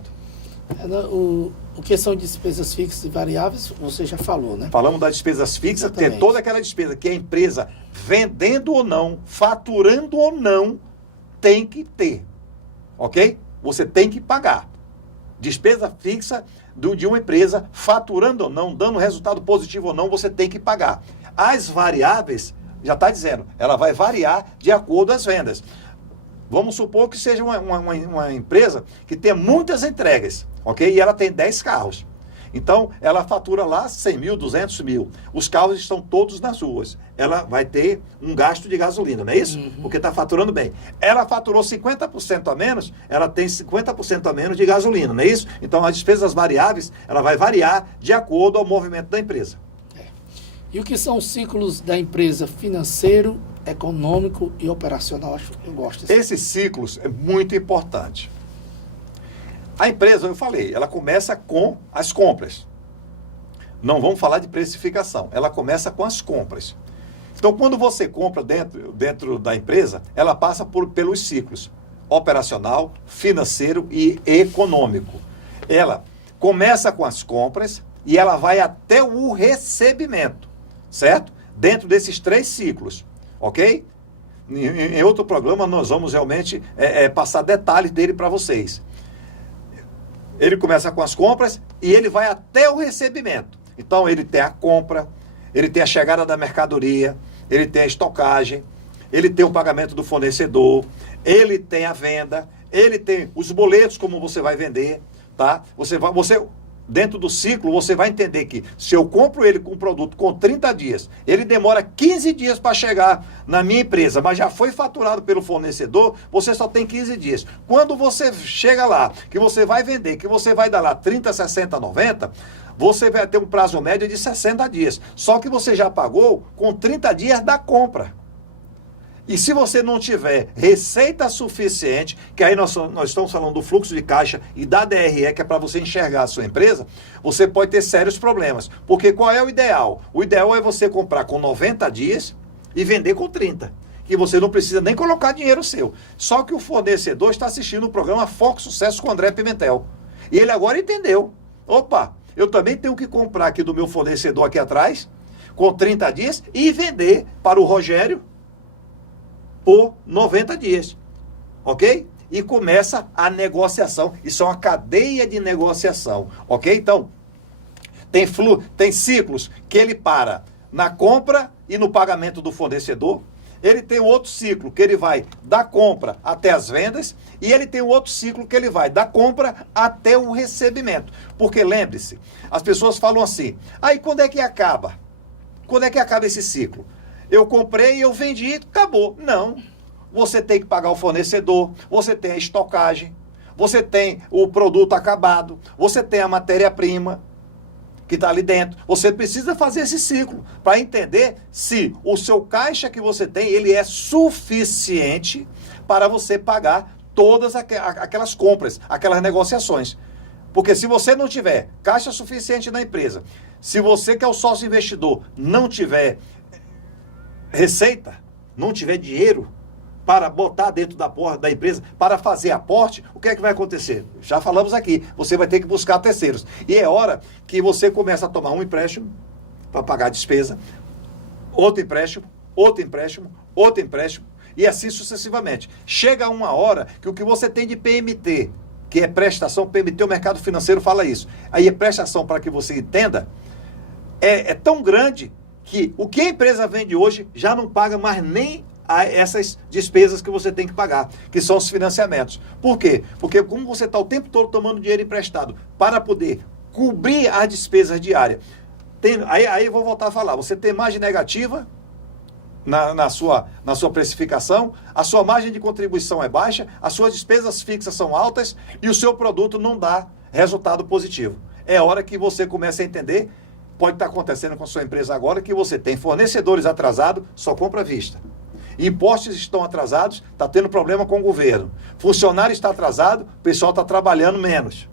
O que são despesas fixas e variáveis, você já falou, né? Falamos das despesas fixas, Exatamente. ter toda aquela despesa que a empresa, vendendo ou não, faturando ou não, tem que ter. Ok? Você tem que pagar. Despesa fixa de uma empresa, faturando ou não, dando resultado positivo ou não, você tem que pagar. As variáveis, já está dizendo, ela vai variar de acordo com as vendas. Vamos supor que seja uma empresa que tenha muitas entregas, ok? E ela tem 10 carros. Então, ela fatura lá 100 mil, 200 mil. Os carros estão todos nas ruas. Ela vai ter um gasto de gasolina, não é isso? Porque está faturando bem. Ela faturou 50% a menos, ela tem 50% a menos de gasolina, não é isso? Então, as despesas variáveis, ela vai variar de acordo ao movimento da empresa. E o que são os ciclos da empresa financeiro, econômico e operacional? Eu gosto disso. Esses ciclos é muito importante. A empresa, eu falei, ela começa com as compras. Não vamos falar de precificação. Ela começa com as compras. Então, quando você compra dentro da empresa, ela passa pelos ciclos operacional, financeiro e econômico. Ela começa com as compras e ela vai até o recebimento, certo? Dentro desses 3 ciclos, ok? Em outro programa, nós vamos realmente passar detalhes dele para vocês. Ele começa com as compras e ele vai até o recebimento. Então, ele tem a compra, ele tem a chegada da mercadoria, ele tem a estocagem, ele tem o pagamento do fornecedor, ele tem a venda, ele tem os boletos, como você vai vender, tá? Dentro do ciclo, você vai entender que se eu compro ele com um produto com 30 dias, ele demora 15 dias para chegar na minha empresa, mas já foi faturado pelo fornecedor, você só tem 15 dias. Quando você chega lá, que você vai vender, que você vai dar lá 30, 60, 90, você vai ter um prazo médio de 60 dias. Só que você já pagou com 30 dias da compra. E se você não tiver receita suficiente, que aí nós estamos falando do fluxo de caixa e da DRE, que é para você enxergar a sua empresa, você pode ter sérios problemas. Porque qual é o ideal? O ideal é você comprar com 90 dias e vender com 30. Que você não precisa nem colocar dinheiro seu. Só que o fornecedor está assistindo o programa Foco Sucesso com André Pimentel. E ele agora entendeu. Opa, eu também tenho que comprar aqui do meu fornecedor aqui atrás, com 30 dias, e vender para o Rogério por 90 dias, ok? E começa a negociação. Isso é uma cadeia de negociação, ok? Então, tem ciclos que ele para na compra e no pagamento do fornecedor. Ele tem outro ciclo que ele vai da compra até as vendas. E ele tem outro ciclo que ele vai da compra até o recebimento. Porque lembre-se, as pessoas falam assim, aí quando é que acaba? Quando é que acaba esse ciclo? Eu comprei, eu vendi, acabou. Não. Você tem que pagar o fornecedor, você tem a estocagem, você tem o produto acabado, você tem a matéria-prima que está ali dentro. Você precisa fazer esse ciclo para entender se o seu caixa que você tem, ele é suficiente para você pagar todas aquelas compras, aquelas negociações. Porque se você não tiver caixa suficiente na empresa, se você que é o sócio investidor não tiver receita, não tiver dinheiro para botar dentro da empresa, para fazer aporte, o que é que vai acontecer? Já falamos aqui, você vai ter que buscar terceiros. E é hora que você começa a tomar um empréstimo para pagar a despesa, outro empréstimo, outro empréstimo, outro empréstimo, e assim sucessivamente. Chega uma hora que o que você tem de PMT, que é prestação, PMT, o mercado financeiro fala isso. Aí é prestação, para que você entenda, é tão grande que o que a empresa vende hoje já não paga mais nem essas despesas que você tem que pagar, que são os financiamentos. Por quê? Porque como você está o tempo todo tomando dinheiro emprestado para poder cobrir as despesas diárias, aí eu vou voltar a falar, você tem margem negativa na sua precificação, a sua margem de contribuição é baixa, as suas despesas fixas são altas e o seu produto não dá resultado positivo. É hora que você comece a entender. Pode estar acontecendo com a sua empresa agora que você tem fornecedores atrasados, só compra à vista. Impostos estão atrasados, está tendo problema com o governo. Funcionário está atrasado, o pessoal está trabalhando menos.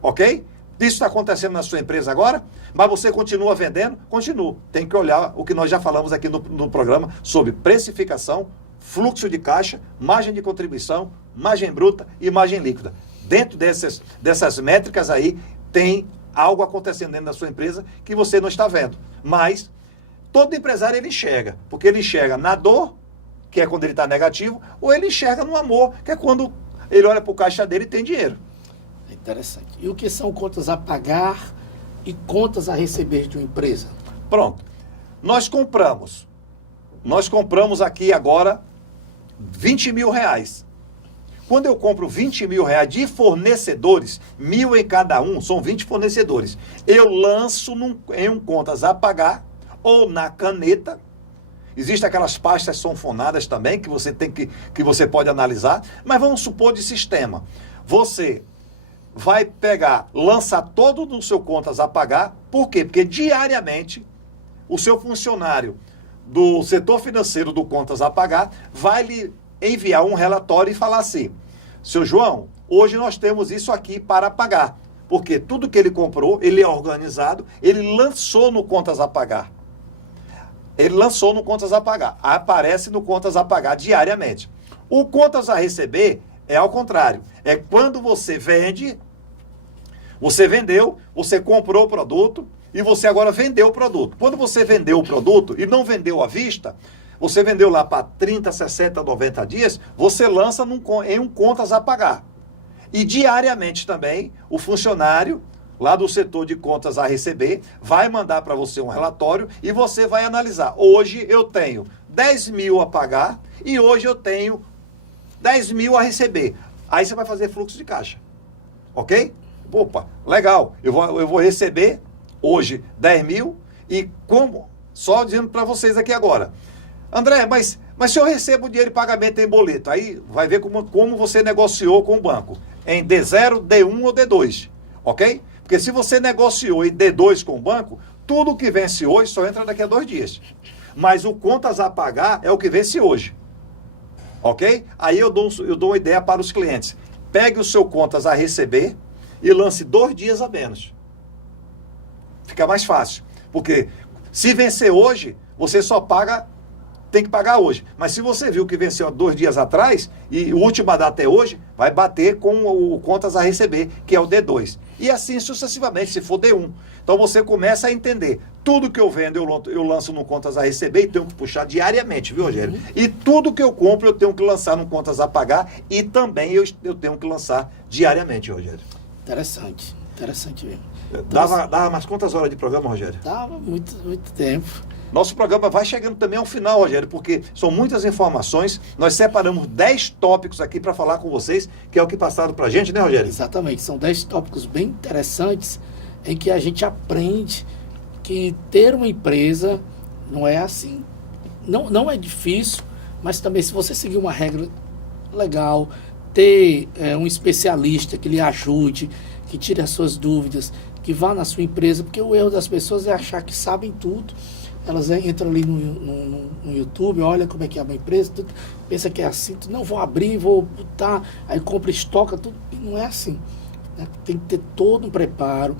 Ok? Isso está acontecendo na sua empresa agora, mas você continua vendendo? Continua. Tem que olhar o que nós já falamos aqui no programa sobre precificação, fluxo de caixa, margem de contribuição, margem bruta e margem líquida. dentro dessas métricas aí, tem algo acontecendo dentro da sua empresa que você não está vendo. Mas todo empresário ele enxerga, porque ele enxerga na dor, que é quando ele está negativo, ou ele enxerga no amor, que é quando ele olha para o caixa dele e tem dinheiro. Interessante. E o que são contas a pagar e contas a receber de uma empresa? Pronto. Nós compramos aqui agora 20 mil reais. Quando eu compro 20 mil reais de fornecedores, 1.000 em cada um, são 20 fornecedores. Eu lanço em um contas a pagar ou na caneta. Existem aquelas pastas sanfonadas também que você pode analisar, mas vamos supor de sistema. Você vai pegar, lançar todo no seu contas a pagar. Por quê? Porque diariamente o seu funcionário do setor financeiro do contas a pagar vai lhe enviar um relatório e falar assim: seu João, hoje nós temos isso aqui para pagar. Porque tudo que ele comprou, ele é organizado, ele lançou no contas a pagar. Ele lançou no contas a pagar. Aparece no contas a pagar diariamente. O contas a receber é ao contrário. É quando você vende, você vendeu, você comprou o produto e você agora vendeu o produto. Quando você vendeu o produto e não vendeu à vista, você vendeu lá para 30, 60, 90 dias, você lança em um contas a pagar. E diariamente também, o funcionário lá do setor de contas a receber vai mandar para você um relatório e você vai analisar. Hoje eu tenho 10 mil a pagar e hoje eu tenho 10 mil a receber. Aí você vai fazer fluxo de caixa. Ok? Opa, legal. Eu vou receber hoje 10 mil e como? Só dizendo para vocês aqui agora. André, mas se eu recebo o dinheiro de pagamento em boleto, aí vai ver como você negociou com o banco. Em D0, D1 ou D2. Ok? Porque se você negociou em D2 com o banco, tudo que vence hoje só entra daqui a 2 dias. Mas o contas a pagar é o que vence hoje. Ok? Aí eu dou uma ideia para os clientes. Pegue o seu contas a receber e lance 2 dias a menos. Fica mais fácil. Porque se vencer hoje, você só tem que pagar hoje. Mas se você viu que venceu 2 dias atrás, e a última data é hoje, vai bater com o contas a receber, que é o D2. E assim sucessivamente, se for D1. Então você começa a entender. Tudo que eu vendo, eu lanço no contas a receber e tenho que puxar diariamente, viu, Rogério? E tudo que eu compro, eu tenho que lançar no contas a pagar e também eu tenho que lançar diariamente, Rogério. Interessante mesmo. Dava mais quantas horas de programa, Rogério? Dava muito tempo. Nosso programa vai chegando também ao final, Rogério, porque são muitas informações. Nós separamos 10 tópicos aqui para falar com vocês, que é o que passaram para a gente, né, Rogério? Exatamente. São 10 tópicos bem interessantes em que a gente aprende que ter uma empresa não é assim. Não é difícil, mas também se você seguir uma regra legal, ter um especialista que lhe ajude, que tire as suas dúvidas, que vá na sua empresa, porque o erro das pessoas é achar que sabem tudo. Elas entram ali no YouTube, olha como é que é uma empresa, tudo, pensa que é assim, não vou abrir, vou botar, aí compra, estoca, tudo, e não é assim. Né? Tem que ter todo um preparo.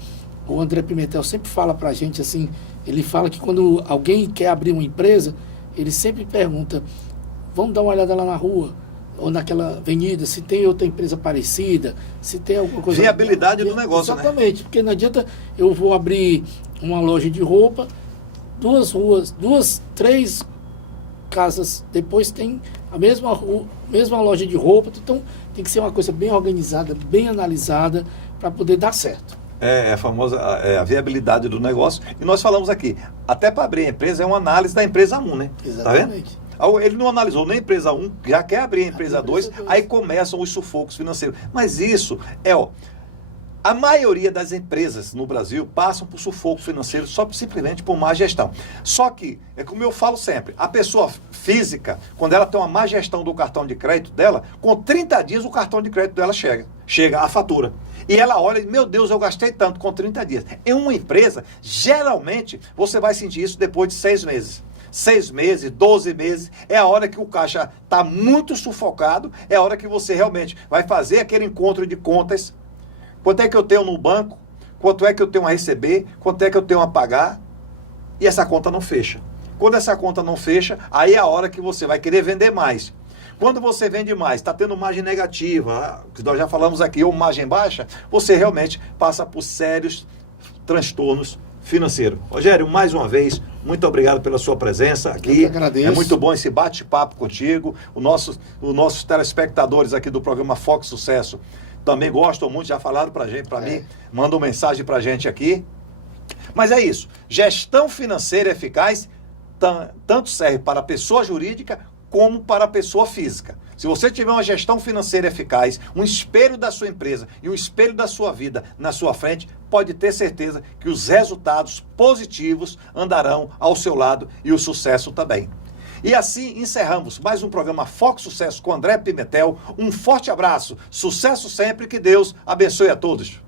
O André Pimentel sempre fala pra gente assim, ele fala que quando alguém quer abrir uma empresa, ele sempre pergunta, vamos dar uma olhada lá na rua, ou naquela avenida, se tem outra empresa parecida, se tem alguma coisa... Viabilidade do negócio, exatamente, né? Porque não adianta eu vou abrir uma loja de roupa, 2 ruas, 3 casas depois tem a mesma loja de roupa, então tem que ser uma coisa bem organizada, bem analisada para poder dar certo. É a famosa a viabilidade do negócio. E nós falamos aqui, até para abrir a empresa é uma análise da empresa 1, né? Exatamente. Tá vendo? Ele não analisou nem a empresa 1, já quer abrir a empresa 2, aí começam os sufocos financeiros. Mas isso a maioria das empresas no Brasil passam por sufoco financeiro simplesmente por má gestão. Só que, é como eu falo sempre, a pessoa física, quando ela tem uma má gestão do cartão de crédito dela, com 30 dias o cartão de crédito dela chega a fatura. E ela olha e, meu Deus, eu gastei tanto com 30 dias. Em uma empresa, geralmente, você vai sentir isso depois de 6 meses. 6 meses, 12 meses, é a hora que o caixa está muito sufocado, é a hora que você realmente vai fazer aquele encontro de contas. Quanto é que eu tenho no banco? Quanto é que eu tenho a receber? Quanto é que eu tenho a pagar? E essa conta não fecha. Quando essa conta não fecha, aí é a hora que você vai querer vender mais. Quando você vende mais, está tendo margem negativa, que nós já falamos aqui, ou margem baixa, você realmente passa por sérios transtornos financeiros. Rogério, mais uma vez, muito obrigado pela sua presença aqui. Eu que agradeço. É muito bom esse bate-papo contigo. Os nossos telespectadores aqui do programa Foco Sucesso também gostam muito, já falaram para mim, mandam mensagem para a gente aqui. Mas é isso, gestão financeira eficaz tanto serve para a pessoa jurídica como para a pessoa física. Se você tiver uma gestão financeira eficaz, um espelho da sua empresa e um espelho da sua vida na sua frente, pode ter certeza que os resultados positivos andarão ao seu lado e o sucesso também. E assim encerramos mais um programa Foco Sucesso com André Pimentel. Um forte abraço, sucesso sempre, que Deus abençoe a todos.